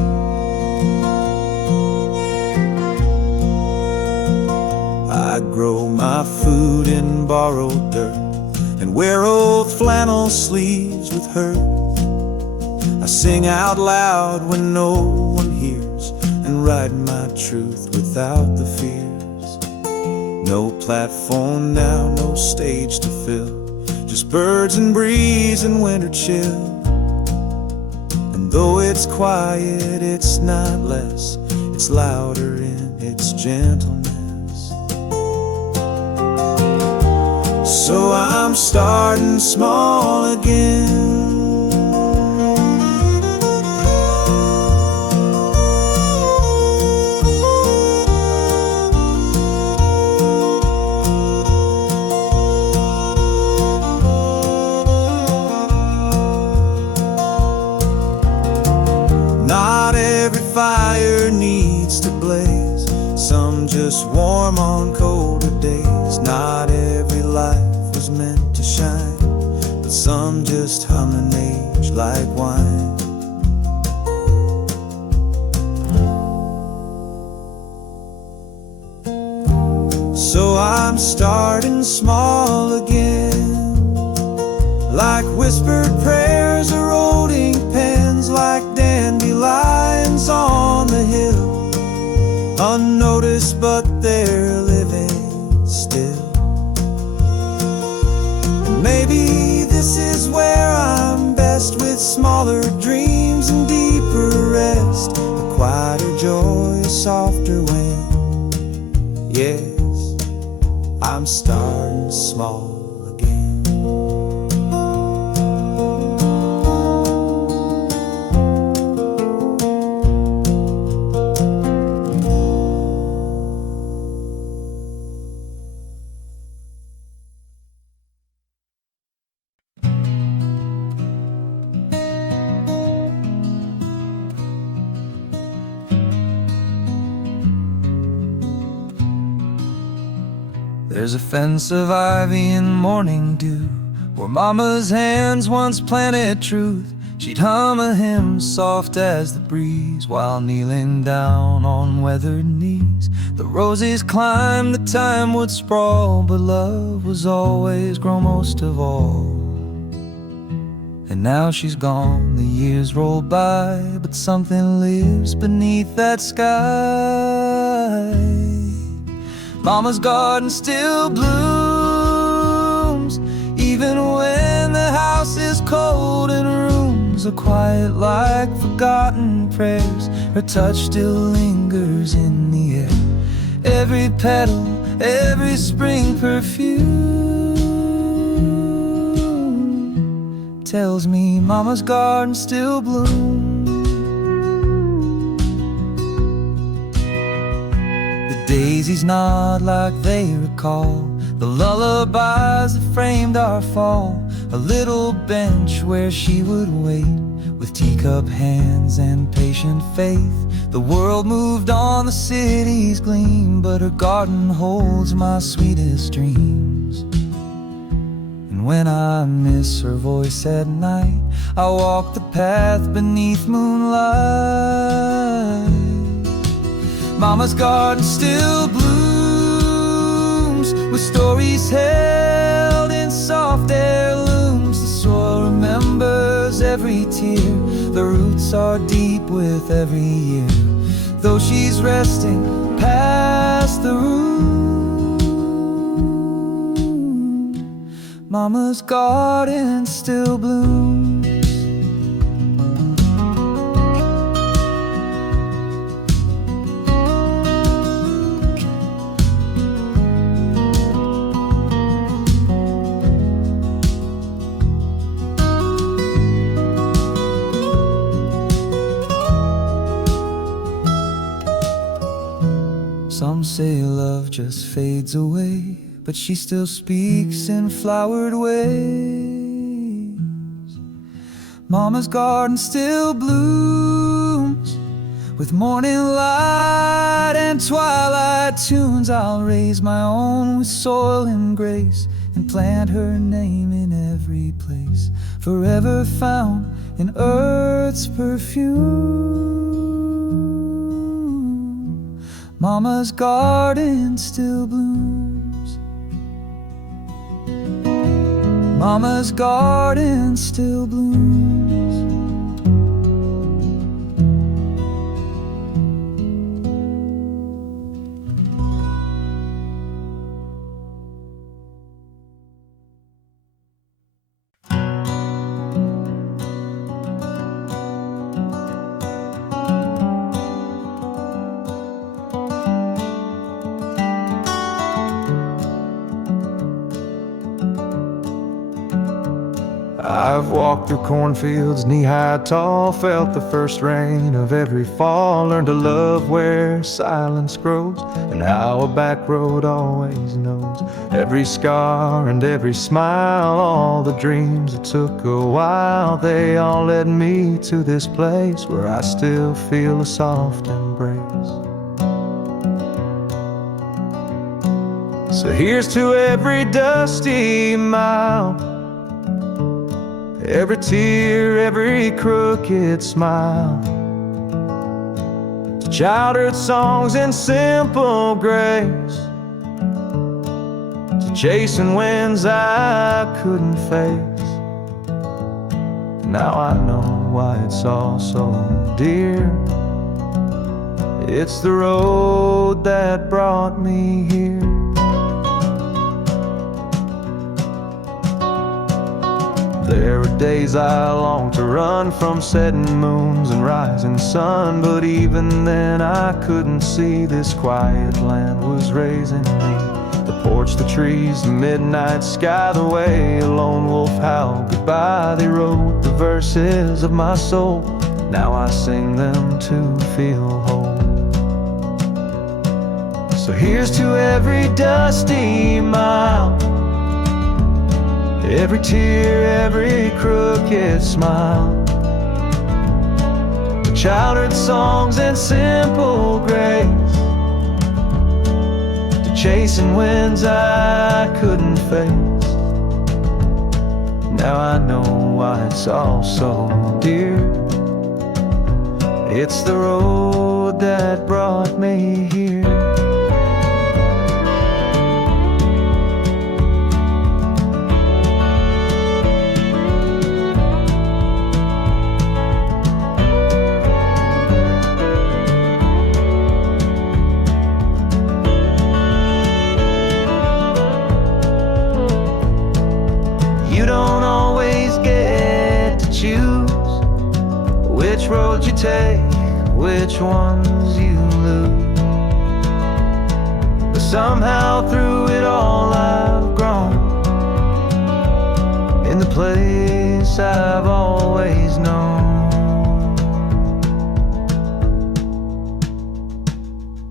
I grow my food in borrowed dirt and wear old flannel sleeves with hurt. I sing out loud when no one hears and write my truth without the fears. No platform now, no stage to fill, just birds and breeze and winter chill. And Though it's quiet, it's not less. It's louder in its gentleness. So I'm starting small again. Not every fire needs to blaze. Some just warm on colder days. Not every life was meant to shine, but some just hum and age like wine. So I'm starting small again, like whispered prayers or rolling pens, like dandelions on the hill, unnoticed but they're living still. And maybe this is where I'm best, with smaller dreams and deeper rest, a quieter joy, a softer wind. Yes, I'm starting small again. There's a fence of ivy and morning dew, where Mama's hands once planted truth. She'd hum a hymn soft as the breeze, while kneeling down on weathered knees. The roses climbed, the time would sprawl, but love was always grown most of all. And now she's gone, the years roll by, but something lives beneath that sky. Mama's garden still blooms, even when the house is cold and rooms are quiet like forgotten prayers. Her touch still lingers in the air, every petal, every spring perfume tells me Mama's garden still blooms. Daisies nod like they recall the lullabies that framed our fall. A little bench where she would wait, with teacup hands and patient faith. The world moved on, the city's gleam, but her garden holds my sweetest dreams. And when I miss her voice at night, I walk the path beneath moonlight. Mama's garden still blooms, with stories held in soft heirlooms. The soil remembers every tear, the roots are deep with every year. Though she's resting past the room, Mama's garden still blooms. Some say love just fades away, but she still speaks in flowered ways. Mama's garden still blooms, with morning light and twilight tunes. I'll raise my own with soil and grace, and plant her name in every place, forever found in earth's perfume. Mama's garden still blooms. Mama's garden still blooms. I've walked through cornfields, knee-high tall, felt the first rain of every fall, learned to love where silence grows, and how a back road always knows every scar and every smile. All the dreams that took a while, they all led me to this place where I still feel a soft embrace. So here's to every dusty mile, every tear, every crooked smile, to childhood songs and simple grace, to chasing winds I couldn't face. Now I know why it's all so dear. It's the road that brought me here. There were days I longed to run from setting moons and rising sun, but even then I couldn't see this quiet land was raising me. The porch, the trees, the midnight sky, the way a lone wolf howled goodbye, they wrote the verses of my soul. Now I sing them to feel whole. So here's to every dusty mile, every tear, every crooked smile, the childhood songs and simple grace, to chasing winds I couldn't face. Now I know why it's all so dear. It's the road that brought me here. You don't always get to choose which road you take, which ones you lose. But somehow through it all I've grown in the place I've always known.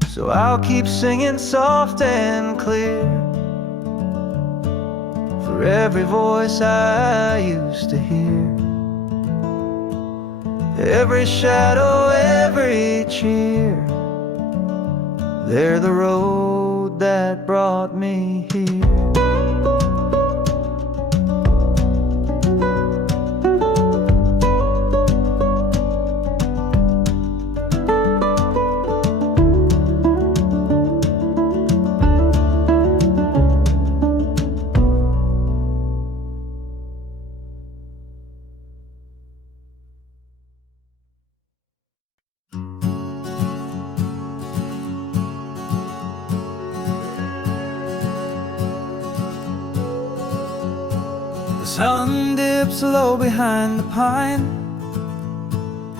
So I'll keep singing soft and clear for every voice I used to hear, every shadow, every cheer. They're the road that brought me here. The sun dips low behind the pine,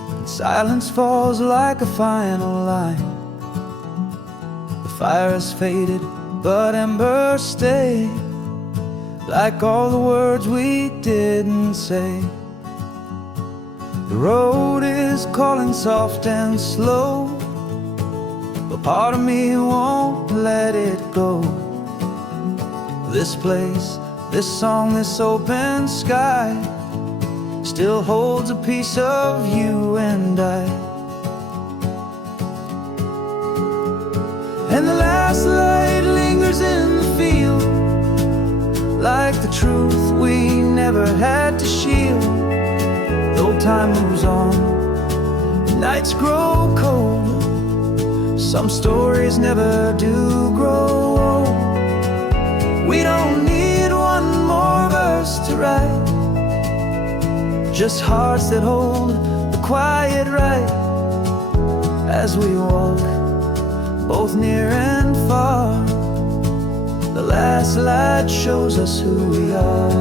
and silence falls like a final line. The fire has faded, but embers stay, like all the words we didn't say. The road is calling soft and slow, but part of me won't let it go. This place, this song, this open sky still holds a piece of you and I. And the last light lingers in the field, like the truth we never had to shield. Though time moves on, nights grow cold, some stories never do grow old. We don't need one more verse to write, just hearts that hold the quiet right. As we walk, both near and far, the last light shows us who we are.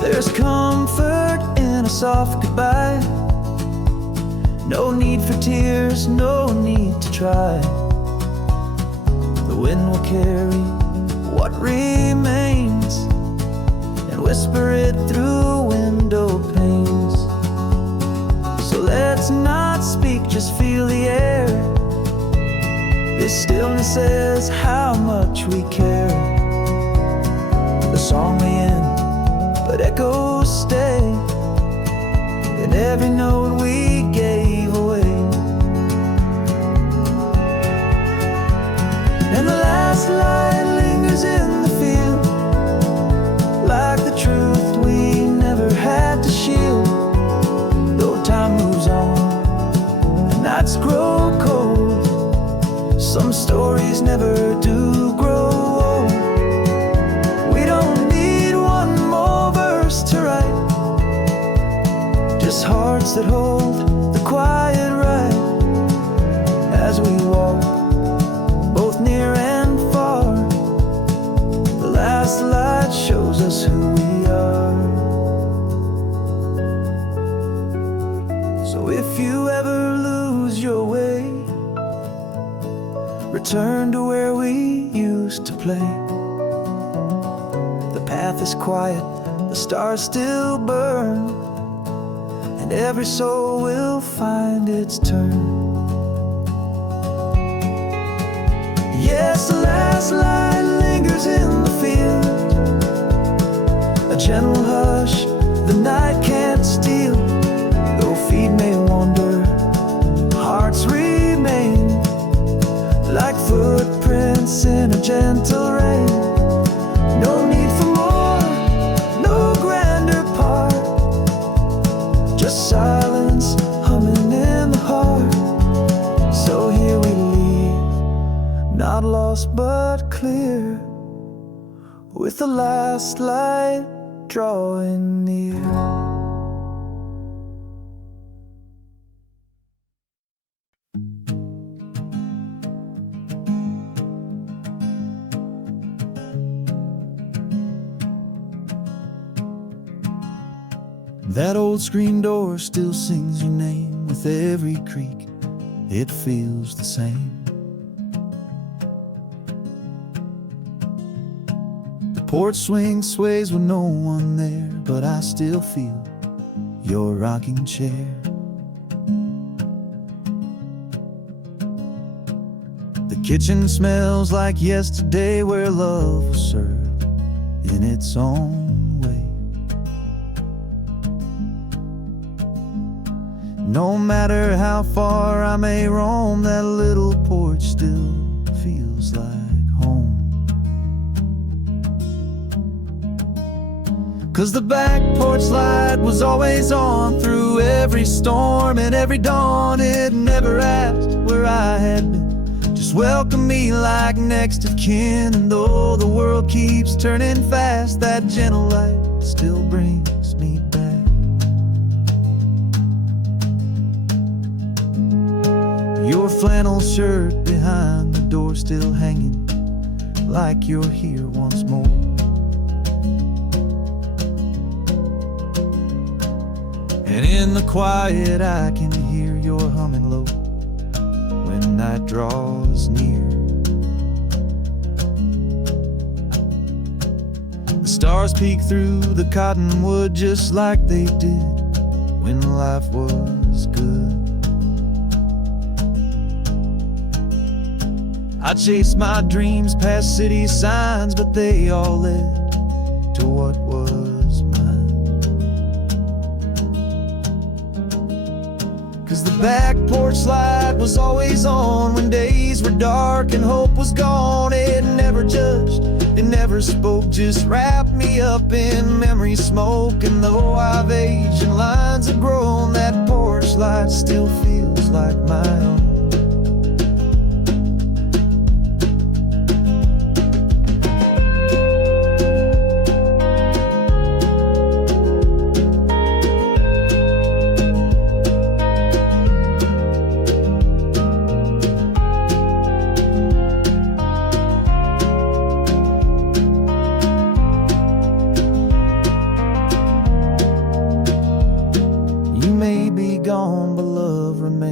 There's comfort in a soft goodbye, No need for tears, no need to try. The wind will carry what remains and whisper it through window panes. So let's not speak, just feel the air. This stillness says how much we care. The song may end, but echoes stay in every note we gave away. And the last line lingers in the field, like the truth we never had to shield. Though time moves on and nights grow cold, some stories never do grow old. We don't need one more verse to write, just hearts that hold the quiet right. As we walk, both near and far, the last light shows us who we are. So if you ever lose your way, return to where we used to play. The path is quiet, the stars still burn, and every soul will find its turn. Yes, the last line lingers in the field, a gentle hush the night can't steal. Though feet may wander, hearts remain, like footprints in a gentle rain. No need for more, no grander part, just silence humming in the heart. So here we leave, not lost but clear, with the last light drawing near. That old screen door still sings your name. With every creak, it feels the same. The porch swing sways with no one there, but I still feel your rocking chair. The kitchen smells like yesterday, where love was served in its own way. No matter how far I may roam, that little porch still feels like home. 'Cause the back porch light was always on through every storm and every dawn. It never asked where I had been, just welcomed me like next of kin. And though the world keeps turning fast, that gentle light still brings me back. Your flannel shirt behind the door still hanging, like you're here once more. And in the quiet I can hear your humming low when night draws near. The stars peek through the cottonwood just like they did when life was good. I chased my dreams past city signs, but they all led to what was mine. 'Cause the back porch light was always on when days were dark and hope was gone. It never judged, it never spoke, just wrapped me up in memory smoke. And though I've aged and lines have grown, that porch light still feels like my own. Gone, but love remains.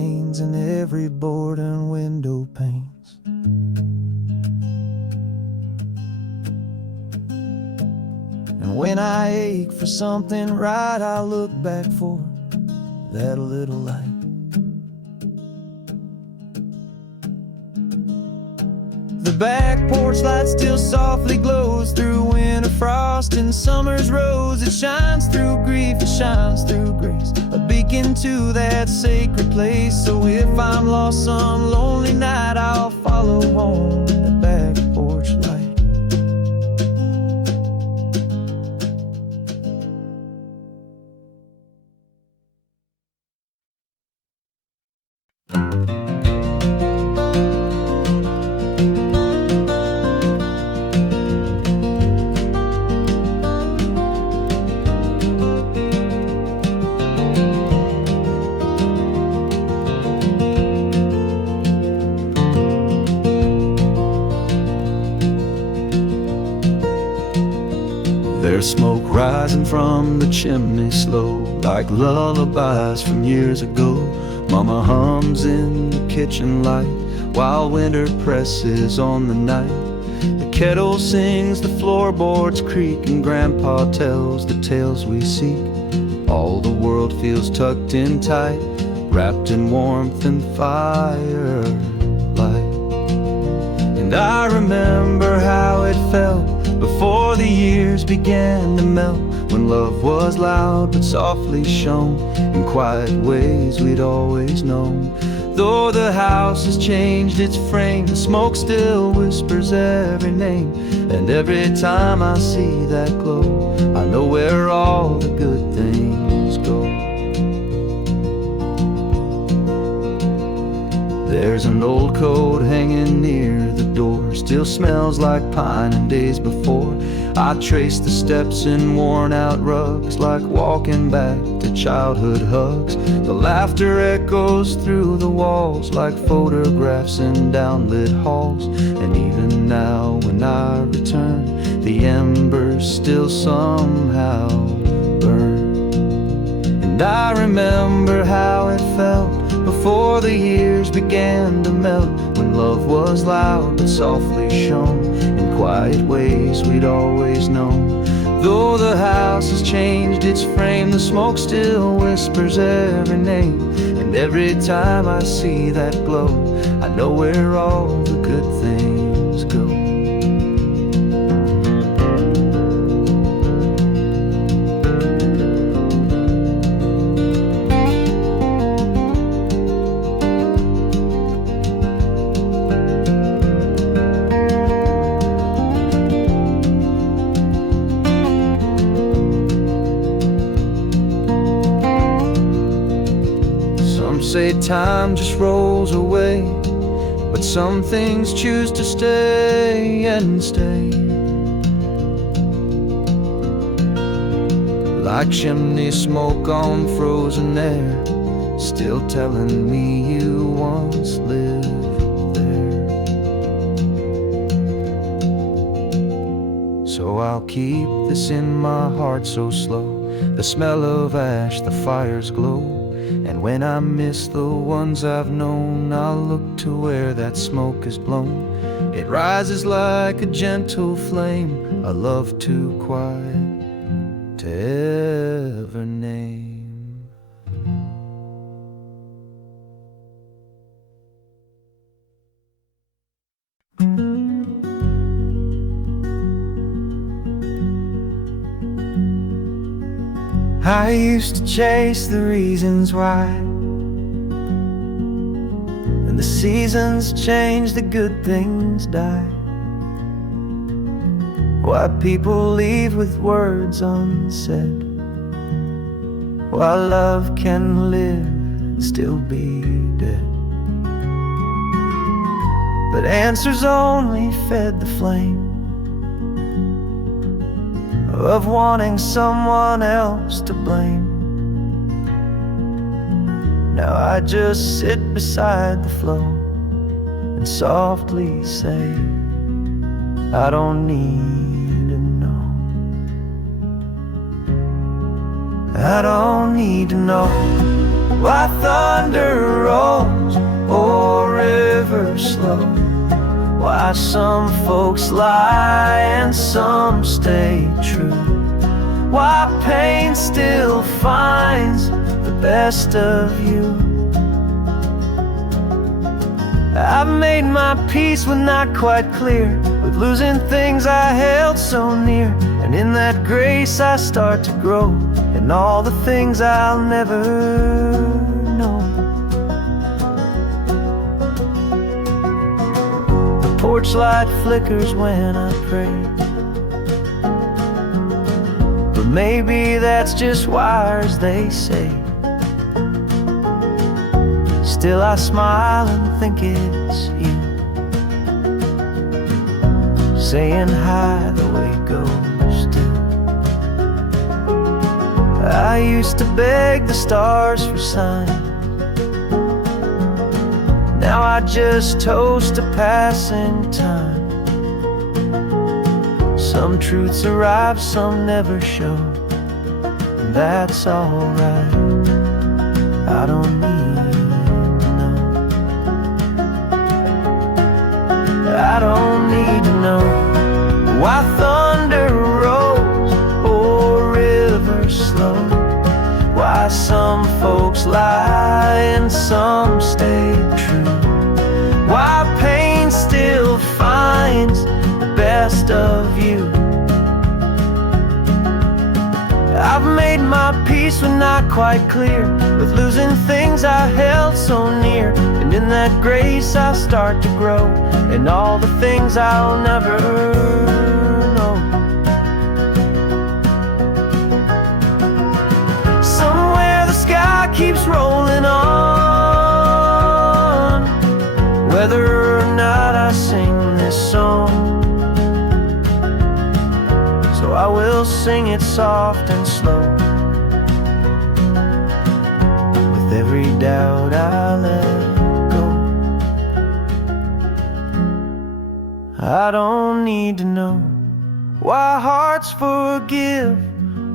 And when I ache for something right, I look back for that little light. The back porch light still softly glows through winter frost and summer's rose. It shines through grief, it shines through grace, a beacon to that sacred place. So if I'm lost some lonely night, I'll follow home the back porch light. There's smoke rising from the chimney slow, like lullabies from years ago. Mama hums in the kitchen light, while winter presses on the night. The kettle sings, the floorboards creak, and Grandpa tells the tales we seek. All the world feels tucked in tight, wrapped in warmth and firelight. And I remember how it felt before the years began to melt, when love was loud but softly shone in quiet ways we'd always known. Though the house has changed its frame, the smoke still whispers every name. And every time I see that glow, I know where all the good things go. There's an old coat hanging near the door, still smells like pine and days before. I trace the steps in worn out rugs, like walking back to childhood hugs. The laughter echoes through the walls, like photographs in downlit halls. And even now when I return, the embers still somehow burn. And I remember how it felt before the years began to melt, when love was loud but softly shone in quiet ways we'd always known. Though the house has changed its frame, the smoke still whispers every name. And every time I see that glow, I know where all the good things go. Say time just rolls away, but some things choose to stay and stay. Like chimney smoke on frozen air, still telling me you once lived there. So I'll keep this in my heart so slow, the smell of ash, the fire's glow. And when I miss the ones I've known, I'll look to where that smoke is blown. It rises like a gentle flame, a love too quiet to ever name. I used to chase the reasons why, and the seasons change, the good things die. Why people leave with words unsaid, while love can live and still be dead. But answers only fed the flame of wanting someone else to blame. Now I just sit beside the flow and softly say, I don't need to know. I don't need to know why thunder rolls or rivers slow, why some folks lie and some stay true. why pain still finds the best of you. I've made my peace when not quite clear, with losing things I held so near. And in that grace I start to grow, in all the things I'll never know. The porch light flickers when I pray, but maybe that's just wires, they say. Still I smile and think it's you, saying hi the way it goes too. I used to beg the stars for signs, now I just toast a passing time. Some truths arrive, some never show, and that's alright. I don't need I don't need to know why thunder rolls or rivers slow, why some folks lie and some stay true, why pain still finds the best of you. I've made my peace when not quite clear, with losing things I held so near. And in that grace I start to grow, in all the things I'll never know. Somewhere the sky keeps rolling on, whether or not I sing this song. So I will sing it soft and slow, with every doubt I let go. I don't need to know why hearts forgive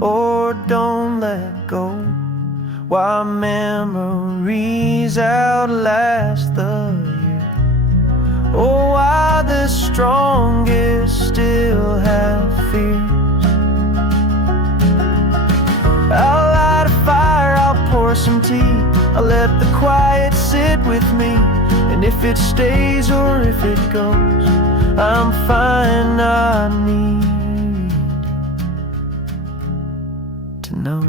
or don't let go, why memories outlast the year, or why the strongest still have fears. I'll light a fire, I'll pour some tea, I'll let the quiet sit with me. And if it stays or if it goes, I'm fine. I need to know.